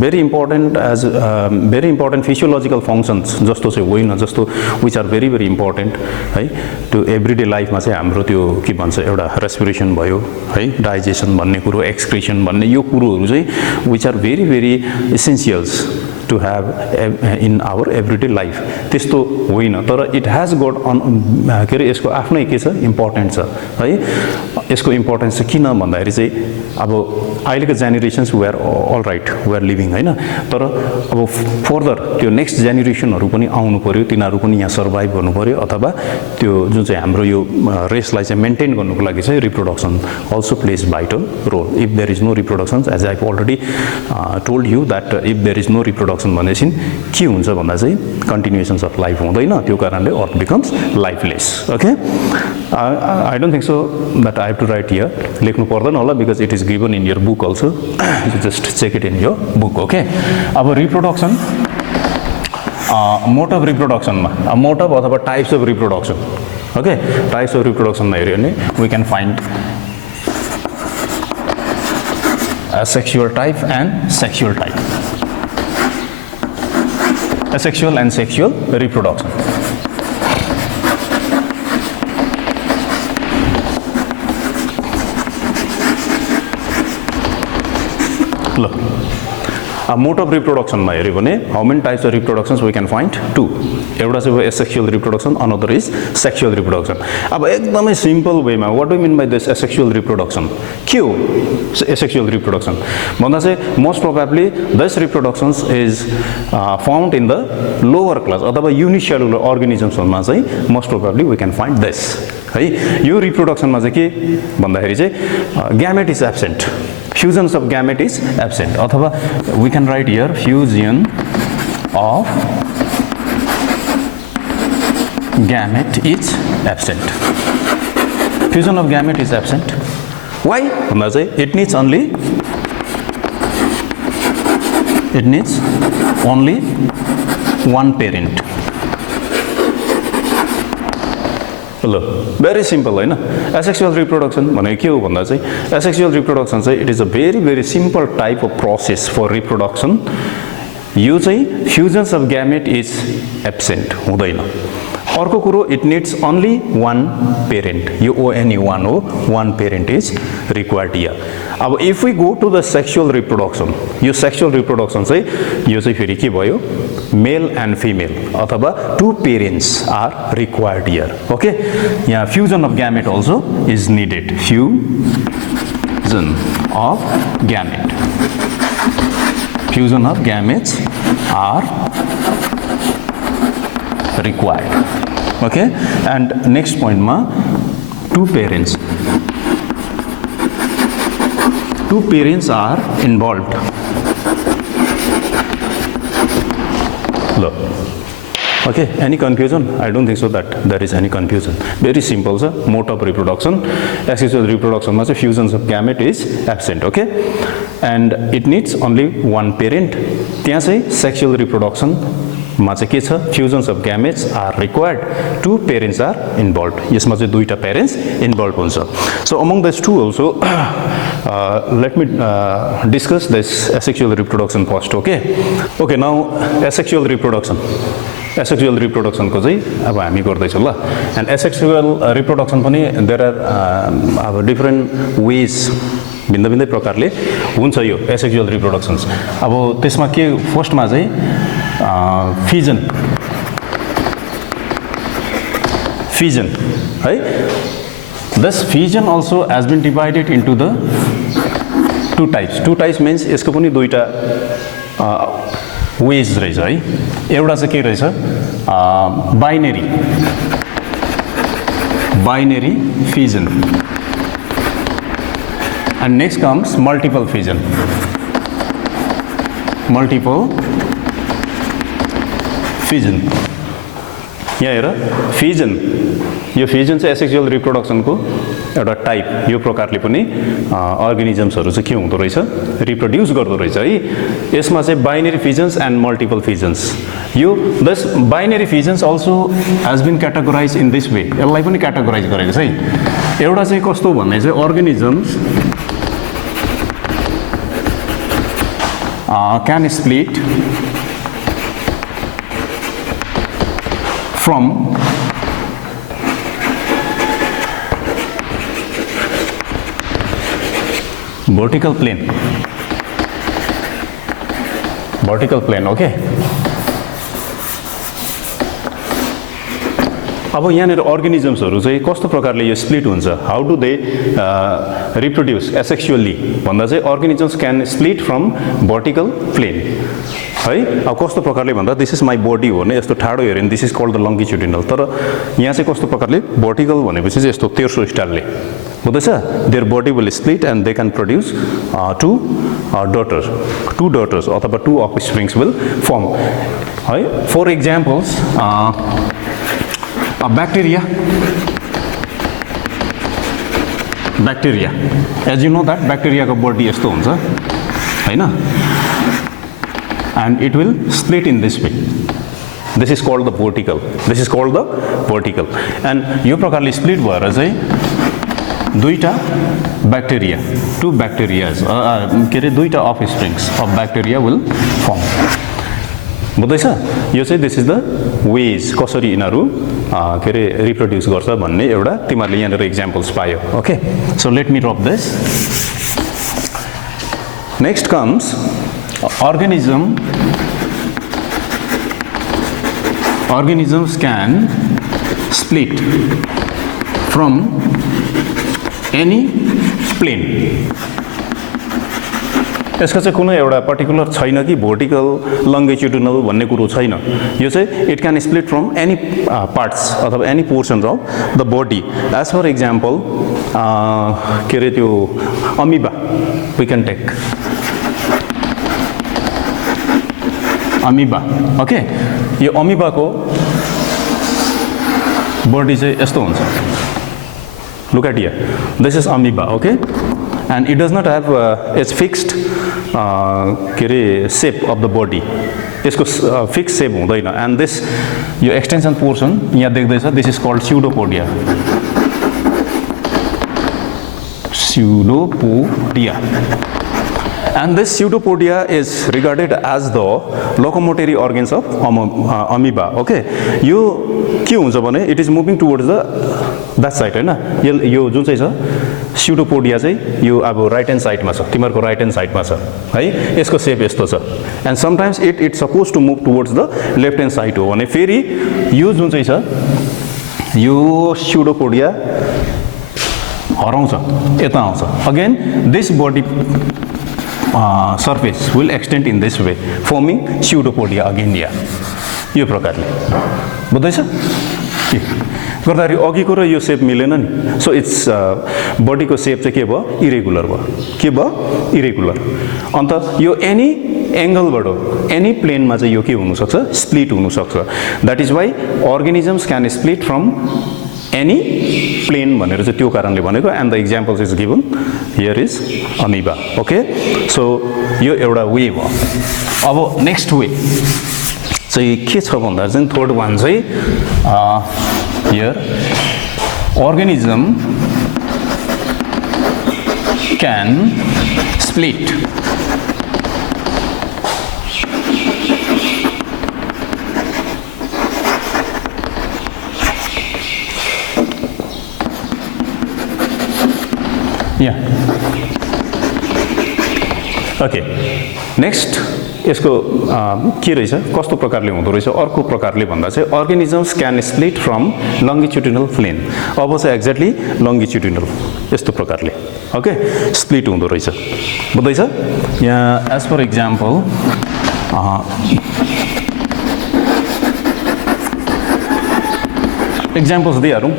भेरी इम्पोर्टेन्ट फिजियोलोजिकल फङ्सन्स जस्तो चाहिँ होइन जस्तो विच आर भेरी इम्पोर्टेन्ट है त्यो एभ्रिडे लाइफमा चाहिँ हाम्रो त्यो के भन्छ एउटा रेस्पिरेसन भयो है डाइजेसन भन्ने कुरो एक्सक्रिसन भन्ने यो कुरोहरू चाहिँ which are very essentials to have in our everyday life त्यस्तो होइन तर it has got के अरे यसको आफ्नै के छ इम्पोर्टेन्ट छ है यसको इम्पोर्टेन्स चाहिँ किन भन्दाखेरि चाहिँ अब अहिलेको generations we are all right we are living होइन तर अब फर्दर त्यो नेक्स्ट जेनेरेसनहरू पनि आउनु पर्यो तिनीहरू पनि यहाँ सर्भाइभ गर्नु पर्यो अथवा त्यो जुन चाहिँ हाम्रो यो रेसलाई चाहिँ मेन्टेन गर्नुको लागि चाहिँ reproduction also plays vital role if there is no reproduction as I already told you that if there is no reproduction भनेपछि के हुन्छ भन्दा चाहिँ कन्टिन्युएसन्स अफ लाइफ हुँदैन त्यो कारणले earth becomes lifeless okay I don't think so that I have to write here लेख्नु पर्दैन होला because it is given in your book also just check it in your book okay अब रिप्रोडक्सन मोड अफ रिप्रोडक्सनमा मोड अफ अथवा types of reproduction okay types of रिप्रोडक्सनमा हेऱ्यो भने we can find asexual type and sexual type asexual and sexual reproduction ल मोड अफ रिप्रोडक्सनमा हेऱ्यो भने how many types of reproductions we can find 2 एउटा चाहिँ asexual reproduction another is sexual reproduction अब एकदमै सिम्पल वेमा what do mean by this asexual reproduction के हो एसेक्सुअल रिप्रोडक्सन भन्दा चाहिँ most probably this reproductions is found in the lower class अथवा युनिसेलुलर अर्गानिजम्सहरुमा चाहिँ most probably we can find this है यो रिप्रोडक्सनमा चाहिँ के भन्दाखेरि चाहिँ gamete is absent fusions of gamete is absent अथवा we can write here fusion of gamete is absent fusion of gamete is absent why भन्दा चाहिँ it needs only one parent ल भेरी सिम्पल हैन एसेक्सुअल रिप्रोडक्सन भनेको के हो भन्दा चाहिँ एसेक्सुअल रिप्रोडक्सन चाहिँ it is a very simple type of process for reproduction यो चाहिँ fusions of gamete is absent हुँदैन अर्को कुरो it needs only one parent यो ओएनई वान हो one parent is required here अब if we go to the sexual reproduction यो सेक्सुअल रिप्रोडक्सन चाहिँ यो चाहिँ फेरि के भयो मेल एन्ड फिमेल अथवा two parents are required here okay यहाँ fusion of gamete also is needed fusion of gametes are required okay and next point ma two parents are involved look okay any confusion I don't think so that there is any confusion very simple sir mode of reproduction asexual reproduction ma fusions of gamete is absent okay and it needs only one parent त्यहाँ चाहिँ sexual reproduction मा चाहिँ के छ fusions of gametes are required two parents are involve यसमा चाहिँ दुईटा पेरेन्ट्स इन्भल्भ हुन्छ so among this two also let me discuss this asexual reproduction first okay now asexual रिप्रोडक्सनको चाहिँ अब हामी गर्दैछौँ ल एन्ड एसेक्सुअल रिप्रोडक्सन पनि देयर आर अब डिफरेन्ट वेज भिन्दै प्रकारले हुन्छ यो एसेक्सुअल रिप्रोडक्सन्स अब त्यसमा के फर्स्टमा चाहिँ fission right this fission also has been divided into the two types means यसको पनि दुईटा वेज रहेछ है एउटा चाहिँ के रहेछ binary fission and next comes multiple fission यहाँ हेर फिजन यो फिजन चाहिँ एसेक्सुअल रिप्रोडक्सनको एउटा टाइप यो प्रकारले पनि अर्गानिजम्सहरू चाहिँ के हुँदो रहेछ रिप्रोड्युस गर्दो रहेछ है यसमा चाहिँ binary fissions and multiple fissions यो this binary fissions also has been categorize in this way यसलाई पनि क्याटेगोराइज गरेको छ है एउटा चाहिँ कस्तो भन्ने चाहिँ organisms can split from vertical plane okay अब यहाँनिर अर्गानिजम्सहरू चाहिँ कस्तो प्रकारले यो स्प्लिट हुन्छ how do they reproduce asexually भन्दा चाहिँ organisms can split from vertical plane है अब कस्तो प्रकारले भन्दा दिस इज माई बडी हो भने यस्तो ठाडो हेऱ्यो भने दिस इज कल्ड द लङ्गिट्युडिनल तर यहाँ चाहिँ कस्तो प्रकारले भर्टिकल भनेपछि चाहिँ यस्तो तेर्सो स्टाइलले हुँदैछ their body will split and they can produce two daughters अथवा टु अफस्प्रिङ्स विल फर्म है for examples bacteria as you know that bacteria को body यस्तो हुन्छ हैन and it will split in this way this is called the vertical and यो प्रकारले स्प्लिट भएर चाहिँ दुईटा ब्याक्टेरिया टु ब्याक्टेरियाज के रे दुईटा अफस्प्रिङ्स अफ ब्याक्टेरिया विल फर्म बुझ्दैछ यो चाहिँ दिस इज द वेज कसरी यिनीहरू के रे रिप्रोड्युस गर्छ भन्ने एउटा तिमीहरूले यहाँनिर इक्जाम्पल्स पायो okay so let me drop this Next comes organisms can split from any plane. यसको चाहिँ कुनै एउटा पर्टिकुलर छैन कि भर्टिकल लङ्गिट्युडिनल भन्ने कुरो छैन. यो चाहिँ it can split from any parts अथवा any portions of the body. As for example के अरे त्यो amoeba we can take amoeba. Okay, यो अमिबाको बडी चाहिँ यस्तो हुन्छ. Look at here. This is amoeba, okay? And it does not have its fixed shape of the body. यसको fixed shape हुँदैन. And this यो extension portion यहाँ देख्दैछ. This is called pseudopodia. Pseudopodia. And this pseudopodia is regarded as the locomotory organs of amoeba. Okay, यो के हुन्छ भने it is moving towards the that side हैन. यो जुन चाहिँ छ pseudopodia चाहिँ यो अब राइट ह्यान्ड साइडमा छ, तिमीहरुको राइट ह्यान्ड साइडमा छ है. यसको शेप यस्तो छ. And sometimes it supposed to move towards the left hand side हो भने फेरि यो जुन चाहिँ छ यो pseudopodia हराउँछ, यता आउँछ. Again this body surface will extend in this way, forming pseudopodia again here. यो प्रकारले बुझ्दैछ गर्दाखेरि अघिको र यो शेप मिलेन नि. सो इट्स बडीको शेप चाहिँ के भयो, इरेगुलर भयो. के भयो, इरेगुलर. अन्त यो एनी एंगलबाट एनी प्लेनमा चाहिँ यो के हुन सक्छ, स्प्लिट हुन सक्छ. That is why organisms can split from any plane भनेर चाहिँ त्यो कारणले भनेको. And the examples is given here is amoeba. Okay, so यो एउटा वे भयो. अब नेक्स्ट वे चाहिँ के छ भन्दा चाहिँ थर्ड वान चाहिँ here organism can split okay. Next यसको के रहेछ, कस्तो प्रकारले हुँदो रहेछ अर्को प्रकारले भन्दा चाहिँ organisms can split from longitudinal plane. अब चाहिँ एक्ज्याक्टली लङ्गिट्युडिनल यस्तो प्रकारले ओके स्प्लिट हुँदो रहेछ. बुझ्दैछ यहाँ. एज फर इक्जाम्पल एक्जाम्पल्स दिइहालौँ.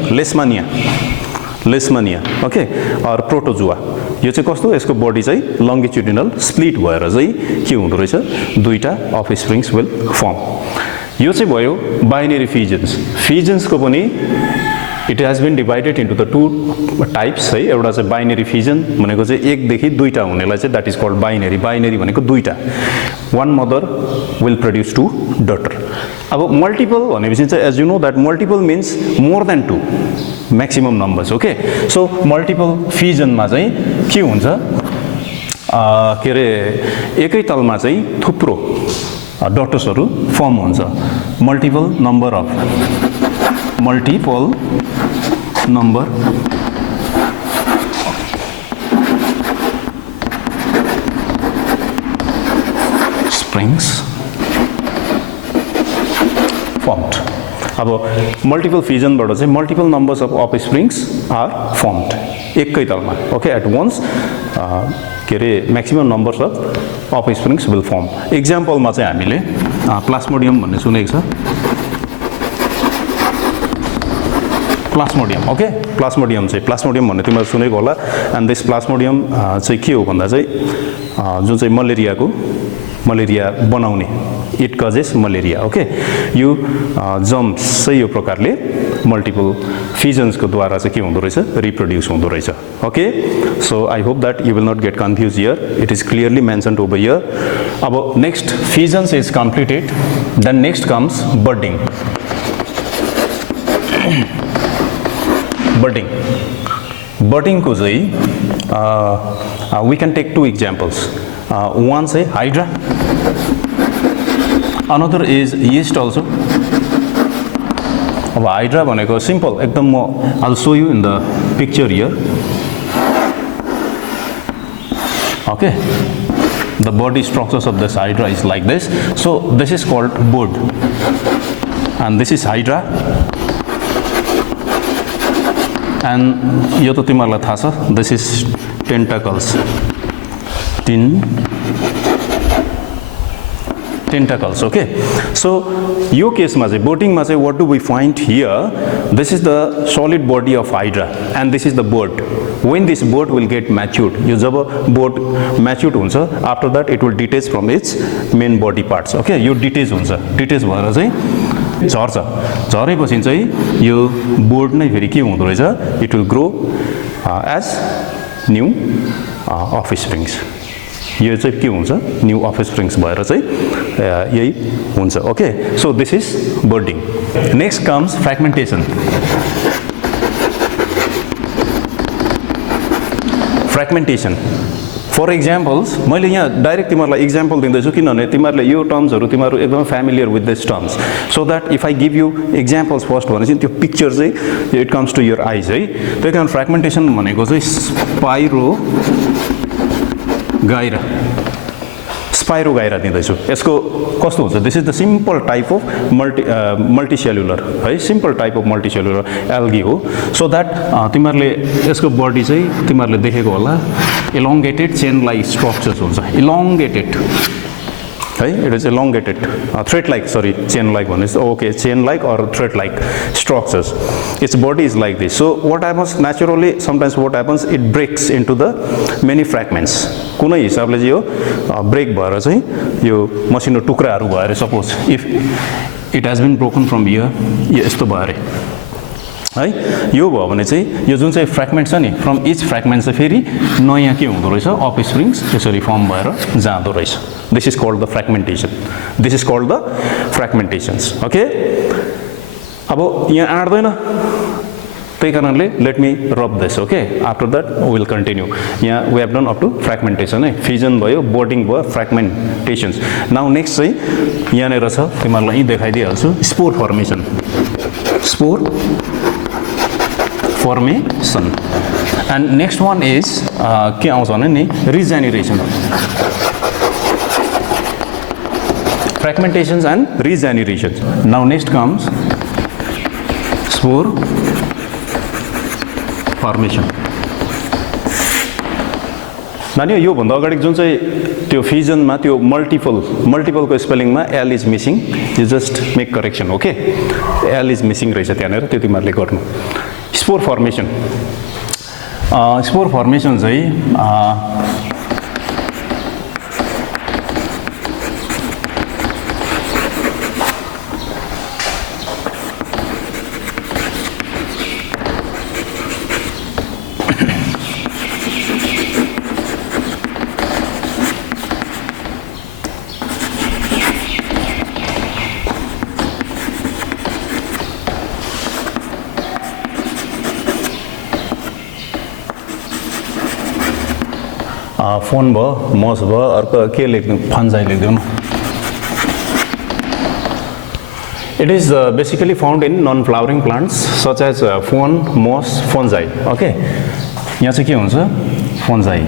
Leishmania okay or protozoa. यो चाहिँ कस्तो, यसको बडी चाहिँ लङ्गिट्युडिनल स्प्लिट भएर चाहिँ के हुँदो रहेछ, दुईटा अफस्प्रिङ्स विल फर्म. यो चाहिँ भयो बाइनरी फिजन्सको पनि it has been divided into the two types है. एउटा चाहिँ बाइनरी फिजन भनेको चाहिँ एकदेखि दुईटा हुनेलाई चाहिँ that is called binary. Binary भनेको दुईटा, one mother will produce two daughter. अब मल्टिपल भनेपछि चाहिँ as you know that multiple means more than two maximum numbers. Okay, so multiple फिजनमा चाहिँ के हुन्छ, के अरे एकै तलमा चाहिँ थुप्रो डटर्सहरू फर्म हुन्छ. Multiple number springs formed. अब मल्टिपल फिजनबाट चाहिँ multiple numbers of offsprings are formed एकै तलमा. ओके, एट वन्स के अरे maximum numbers of offsprings will form. इक्जाम्पलमा चाहिँ हामीले प्लास्मोडियम भन्ने सुनेको छ. प्लास्मोडियम ओके, प्लास्मोडियम भन्ने तिमीहरूले सुनेको होला. एन्ड दिस प्लास्मोडियम चाहिँ के हो भन्दा चाहिँ जुन चाहिँ मलेरिया बनाउने, इट कजेस मलेरिया. ओके, यो जम्स चाहिँ यो प्रकारले मल्टिपल फिजन्सको द्वारा चाहिँ के हुँदो रहेछ, रिप्रोड्युस हुँदो रहेछ. Okay, so I hope that you will not get confuse here. It is clearly mentioned over here. अब next fissions is completed, then next comes budding. बडिङको चाहिँ we can take two examples. One चाहिँ hydra, another is yeast also. अब हाइड्रा भनेको सिम्पल एकदम, म I will show you in the picture here. Okay, The body structures of this hydra is like this. So this is called board, and this is hydra. And यो त तिमीहरुलाई थाहा छ, this is tentacles. Tentacles, okay. So यो केसमा चाहिँ बोटिङमा चाहिँ what do we find here? This is the solid body of hydra and this is the board. When this board will get matured, यो जब board matured हुन्छ, after that it will detach from its main body parts, okay. यो detach हुन्छ, detach भएर चाहिँ झर्छ, झरेपछि चाहिँ यो बोर्ड नै फेरि के हुँदो रहेछ, it will grow as new offsprings. यो चाहिँ के हुन्छ, न्यू offsprings भएर चाहिँ यही हुन्छ, okay. So this is budding. Next comes fragmentation. Fragmentation. For examples, मैले यहाँ डाइरेक्ट तिमीहरुलाई एक्जाम्पल दिँदैछु किनभने तिमीहरुले यो टर्म्सहरु तिमीहरु एकदम familiar with this terms, so that if I give you examples first भने चाहिँ त्यो पिक्चर चाहिँ इट कम्स टु योर आइज है. त्यही कारण फ्र्यागमेन्टेसन भनेको चाहिँ स्पाइरो गाइरा दिँदैछु. यसको कस्तो हुन्छ, this is the simple type of multicellular है, simple type of multicellular algae हो. सो दैट तिमीहरुले यसको बडी चाहिँ तिमीहरुले देखेको होला, elongated chain like structures हुन्छ, elongated है, it is elongated thread like, sorry, chain like one is okay, chain like or thread like structures. Its body is like this. So what happens naturally, sometimes what happens, it breaks into the many fragments. कुनै हिसाबले चाहिँ यो ब्रेक भएर चाहिँ यो मसिनो टुक्राहरू भएर, suppose if it has been broken from here, यो यस्तो भएर है, यो भयो भने चाहिँ यो जुन चाहिँ फ्र्यागमेन्ट छ नि, फ्रम इच फ्र्यागमेन्ट चाहिँ फेरि नयाँ के हुँदो रहेछ, अफस्प्रिङ्स त्यसरी फर्म भएर जाँदो रहेछ. This is called the fragmentation. This is called the fragmentations, okay. अब यहाँ आँट्दैन, त्यही कारणले let me rub this, okay. After that we will continue. यहाँ we have done up to fragmentation है, फिजन भयो, बोर्डिङ भयो, फ्र्यागमेन्टेसन्स. नाउ नेक्स्ट चाहिँ यहाँनिर छ, तिमीहरूलाई यहीँ देखाइदिइहाल्छु, spore formation. Spore formation, and next one is के आउँछ भने नि, regeneration. Fragmentations and regenerations. Now next comes spore formation. नानी यो भन्दा अगाडि जुन चाहिँ त्यो फिजनमा त्यो मल्टिपलको स्पेलिङमा L is missing, you just make correction, okay. L is missing रहेछ त्यहाँनिर, त्यो तिमीहरूले गर्नु. Spore formation. स्पोर फर्मेसन चाहिँ फोन भयो, मस भयो, अर्को के लेख्नु, फन्जाई लेख्दिउँ. It is basically found in non-flowering plants such as fern, moss, fungi. Okay, यहाँ चाहिँ के हुन्छ, fungi.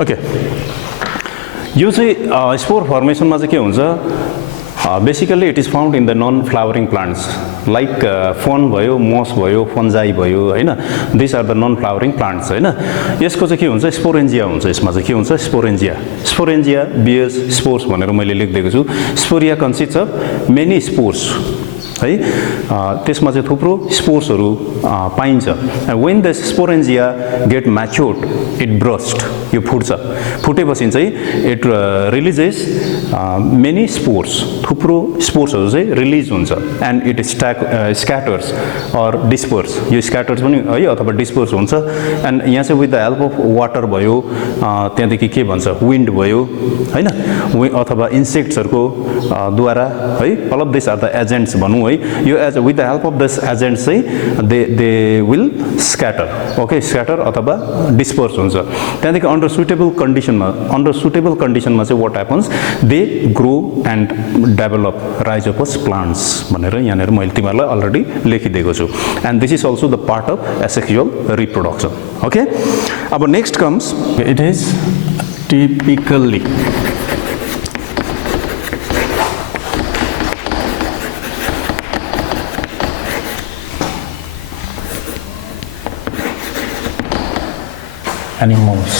ओके, यो चाहिँ स्पोर फर्मेसनमा चाहिँ के हुन्छ, basically it is found in the non flowering plants like fern भयो, मस भयो, फन्जाई भयो हैन, this are the non flowering plants हैन। यसको चाहिँ के हुन्छ, स्पोरेन्जिया हुन्छ। यसमा चाहिँ के हुन्छ, स्पोरेन्जिया। स्पोरेन्जिया बियर्स स्पोर्स भनेर मैले लेखिदिएको छु। Sporangia consists of many spores है, त्यसमा चाहिँ थुप्रो स्पोर्सहरू पाइन्छ। When the sporangia get matured it burst, यो फुट्छ। फुटेपछि चाहिँ इट रिलिजेस मेनी स्पोर्स, थुप्रो स्पोर्सहरू चाहिँ रिलिज हुन्छ। एन्ड इट स्क्याटर्स अर डिस्पर्स, यो स्क्याटर्स पनि है अथवा डिस्पर्स हुन्छ। एन्ड यहाँ चाहिँ with the help of water भयो, त्यहाँदेखि के भन्छ, विन्ड भयो हैन, अथवा इन्सेक्ट्सहरूको द्वारा है, all of this are the agents भनौँ है, यो as with the help of this agents चाहिँ they will scatter, okay, scatter अथवा डिस्पर्स हुन्छ। त्यहाँदेखि अन्डर सुटेबल कन्डिसनमा चाहिँ what happens, they grow and develop rhizopus plants भनेर यहाँनिर मैले तिमीहरूलाई अलरेडी लेखिदिएको छु। And this is also the part of asexual reproduction, okay. अब next comes, it is typically animals.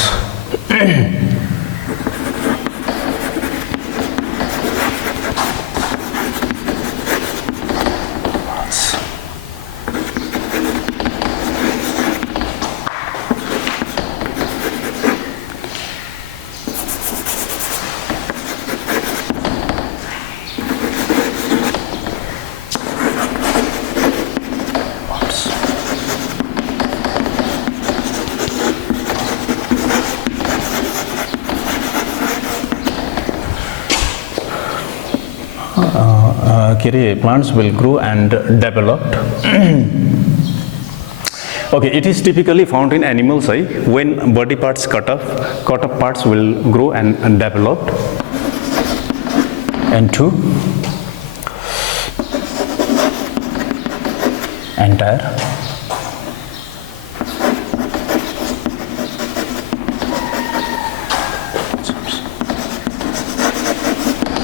Plants will grow and develop. Okay, it is typically found in animals. When body parts cut off parts will grow and develop into entire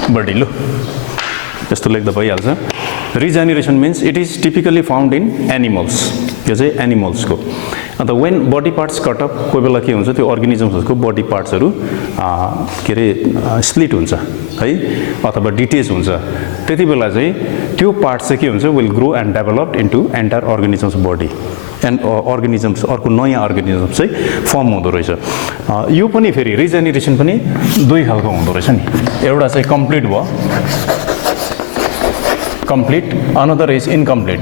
body. Look. यस्तो लेख्दा भइहाल्छ। Regeneration means it is typically found in animals, यो चाहिँ एनिमल्सको। अन्त when body parts cut off, कोही बेला के हुन्छ, त्यो अर्गेनिजम्सहरूको बडी पार्ट्सहरू के अरे स्प्लिट हुन्छ है, अथवा डिटेच हुन्छ। त्यति बेला चाहिँ त्यो पार्ट्स चाहिँ के हुन्छ, will grow and developed into entire organisms body. And organisms, अर्को नयाँ अर्गेनिजम चाहिँ फर्म हुँदो रहेछ। यो पनि फेरि रिजेनेरेसन पनि दुई खालको हुँदो रहेछ नि। एउटा चाहिँ कम्प्लिट भयो, complete, another is incomplete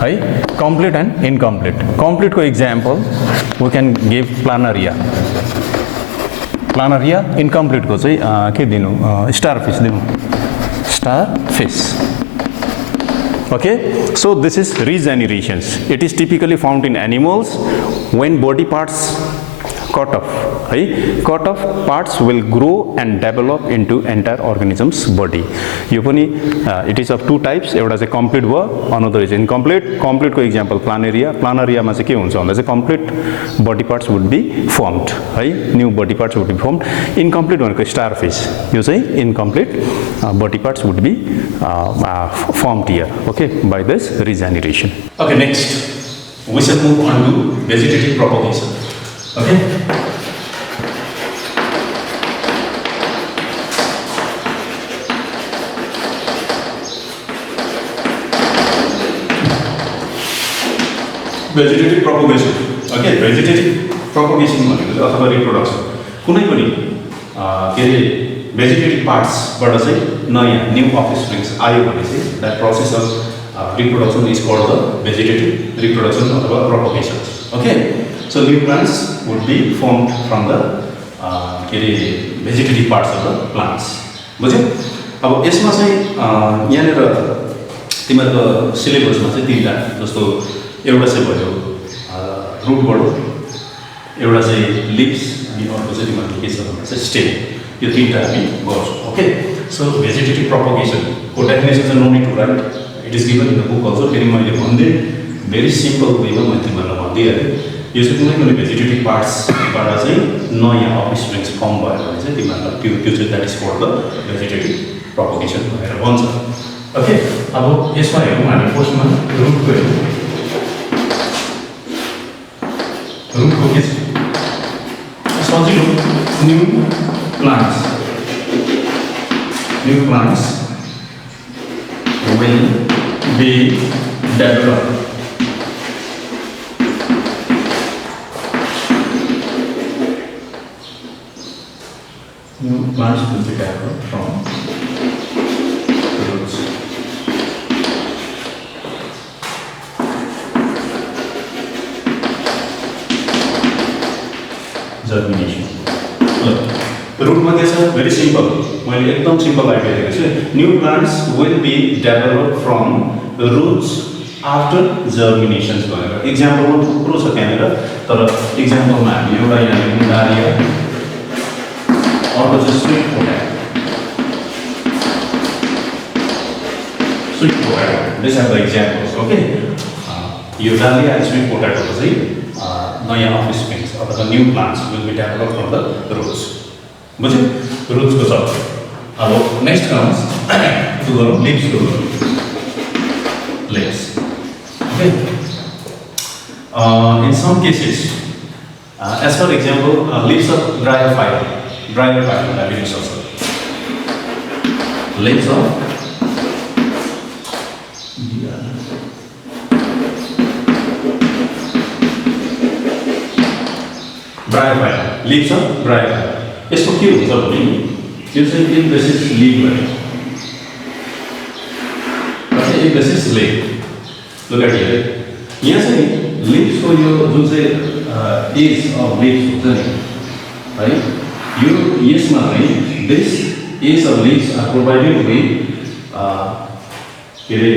है, complete and incomplete. Complete को example we can give planaria. Planaria, incomplete को चाहिँ के दिनु, starfish दिनु, starfish. Okay, so this is regenerations. It is typically found in animals when body parts cut off, cut off parts will grow and develop into entire organism's body. यो पनि it is of two types. एउटा चाहिँ complete भयो, another is incomplete. Complete को example planaria. Planaria मा चाहिँ के हुन्छ भन्दा चाहिँ complete body parts would be formed, है, new body parts would be formed. Incomplete भनेको starfish, यो चाहिँ incomplete body parts would be formed here, okay, by this regeneration. Okay, next we shall move on to vegetative propagation. Okay. Vegetative propagation. Okay, vegetative propagation भनेको अथवा रिप्रोडक्सन, कुनै पनि के अरे भेजिटेटिभ पार्ट्सबाट चाहिँ नयाँ न्यू अफस्प्रिङ्स आयो भने चाहिँ that process of reproduction is called the vegetative reproduction अथवा propagation. Okay, so new plants would be formed from the के अरे vegetative parts of the plants. बुझ्यौ? अब यसमा चाहिँ यहाँनिर तिमीहरूको सिलेबसमा चाहिँ तिनवटा, जस्तो एउटा चाहिँ भयो रुटबाट, एउटा चाहिँ लिप्स, अनि अर्को चाहिँ तिमीहरूको के छ भन्दा चाहिँ स्टेम। यो तिनवटा हामी गर्छौँ। ओके, सो भेजिटेटिभ प्रोपगेसनको डेफिनेसन चाहिँ no need to write, it is given in the book also. फेरि मैले भनिदिएँ भेरी सिम्पल वेमा मैले तिमीहरूलाई भनिदिइहालेँ। यो चाहिँ कुनै पनि भेजिटेटिभ पार्ट्सबाट चाहिँ नयाँ अफस्प्रिङ्स फर्म भयो भने चाहिँ तिमीहरूलाई त्यो चाहिँ that is called the vegetative propagation भनेर भन्छ। ओके, अब यसमा हेरौँ हामी फर्स्टमा रुटको हेरौँ। रुटको के छ? सजिलो, new plants will be developed new plants will be developed from roots. Germination. Look, root मध्ये छ very simple. मैले एकदम simple आइडिया दिएको छु. New plants will be developed from roots after germination भनेर. एक्जाम्पलमा थुप्रो छ त्यहाँनिर, तर एक्जाम्पलमा हामी एउटा यहाँ लेख्नु डालिया, अर्को चाहिँ sweet potato. Sweet potato. These are the examples. Okay. यो डालिया and sweet potato को चाहिँ नयाँ offsprings अथवा new plants will be developed from the roots. बुझ्यो? Roots को छ. अब next comes to the leaves को. Leaves. Okay. In some cases, as for example, leaves of bryophylla diabetes also. Leaves of bryophylla. Leaves of bryophylla. यसको के हुन्छ भने यो चाहिँ एक बेसिस लीफ भयो. अच्छा, एक basis leaf. Look at here. यहाँ चाहिँ लीफ्सको यो जुन चाहिँ एज अफ लीफ्स हुन्छ नि है, यो यसमा चाहिँ this edge of leafs are provided with के अरे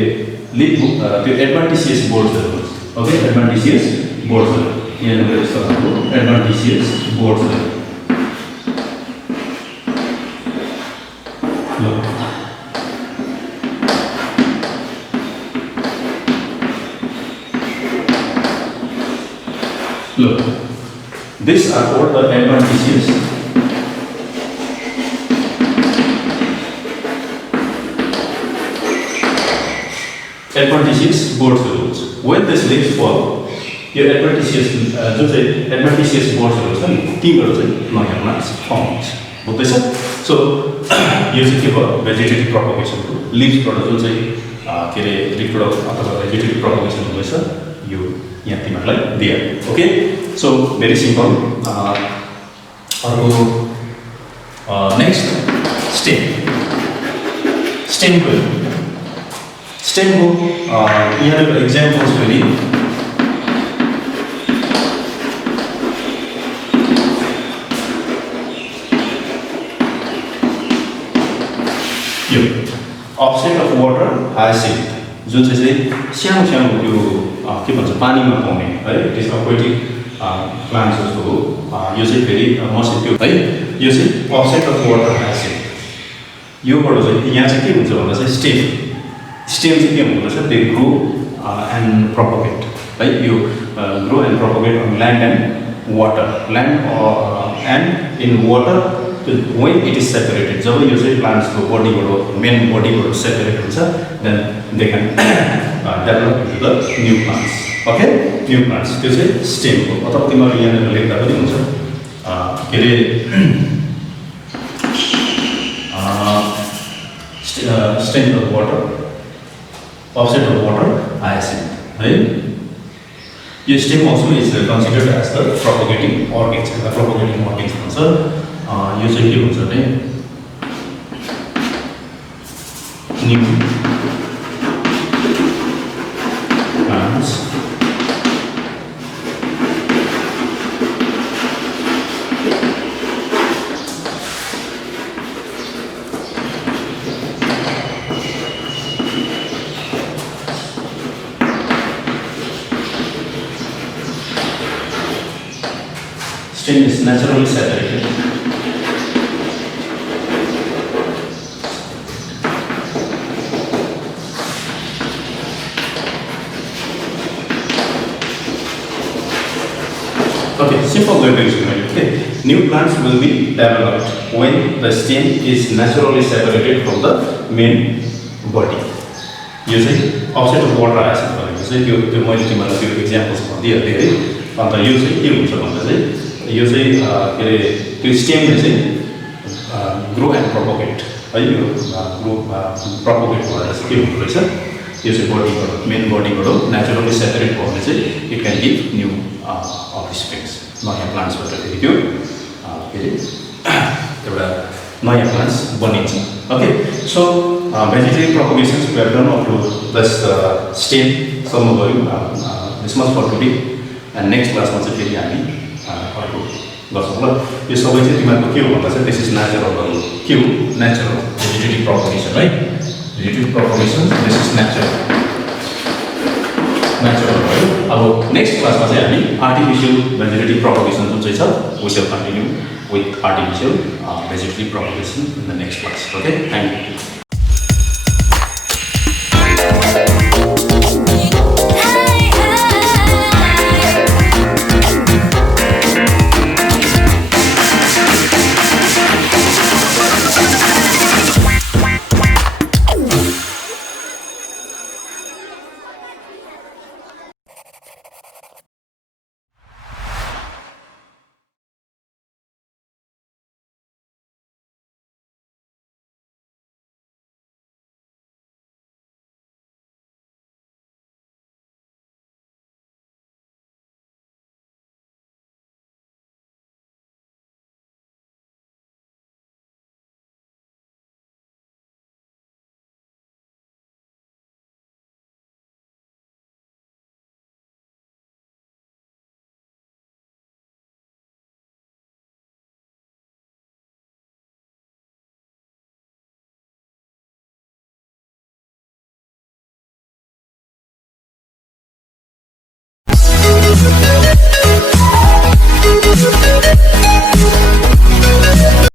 लीफ त्यो एडभान्टिसियस बोर्ड्सहरू. ओके, एडभान्टिसियस बोर्ड्सहरू यहाँनिर यस्तो खालको एडभान्टिसियस बोर्ड्सहरू. Look, these are called the adventitious board roots. When these leaves fall, your adventitious board roots and timber नयाँ plants forms. बुझ्दैछ? So यो चाहिँ के भयो? Vegetative propagation को leaves बाट जुन चाहिँ के अरे reproduction अथवा vegetative propagation हुँदैछ यो यहाँ तिमीहरूलाई दिए. Okay, so very simple. अर्को नेक्स्ट स्टेमको यहाँनिर एक्जाम्पल्स पनि यो अफसेट अफ वाटर हायसिन्थ जुन चाहिँ सानो त्यो के भन्छ पानीमा पाउने है, इट इज एक्वाटिक प्लान्ट्स जस्तो हो. यो चाहिँ फेरि मसिन त्यो है, यो चाहिँ अफसेट अफ वाटर हायसिन्थ. योबाट चाहिँ यहाँ चाहिँ के हुन्छ भन्दा चाहिँ स्टेम चाहिँ के हुँदो रहेछ, दे ग्रो एन्ड प्रोपोगेट है. यो grow and propagate on land and water, land and in water when it is separated. जब यो चाहिँ प्लान्ट्सको बडीबाट मेन बडीबाट सेपरेट हुन्छ, then they can develop into the new plants. Okay, new plants त्यो चाहिँ स्टेम हो. अथवा तिमीहरू यहाँनिर लेख्दा पनि हुन्छ के अरे stem of water, offset of water hyacinth है. यो stem also is considered as the propagating orchids. Propagating orchids भन्छ. यो चाहिँ के हुन्छ भने new plants stem is naturally separated. Okay, simple way to explain. Okay, new plants will be developed when the stem is naturally separated from the main body. यो चाहिँ अफसेट अफ वाटर आएछ भनेको चाहिँ त्यो मैले तिमीहरूलाई त्यो इक्जाम्पल्स भनिदिइहालेँ है। अन्त यो चाहिँ के हुन्छ भन्दा चाहिँ यो चाहिँ के अरे त्यो स्टेमले चाहिँ ग्रो एन्ड प्रपोगेट है, यो ग्रो प्रपोगेट भएर चाहिँ के हुँदो रहेछ, यो चाहिँ बडीबाट मेन बडीबाट नेचुरली सेपरेट भयो भने चाहिँ it can give new offsprings, नयाँ प्लान्ट्सबाट फेरि त्यो के अरे एउटा नयाँ प्लान्ट्स बनिन्छ। Okay, so vegetative propagations we have done up to this स्टेमसम्म गऱ्यौँ, this much for today. And next क्लासमा चाहिँ फेरि हामी अर्को गर्छौँ ल। यो सबै चाहिँ तिमीहरूको के हो भन्दा चाहिँ दिस इज नेचुरल, के हो नेचुरल भेजिटेटिभ प्रोपोगेसन है, भेजिटेटिभ प्रोपोगेसन दिस इज नेचुरल भयो। अब नेक्स्ट क्लासमा चाहिँ हामी आर्टिफिसियल भेजिटेटिभ प्रोपोगेसन जुन चाहिँ छ we shall continue with artificial vegetative propagation in the next class. Okay, thank you.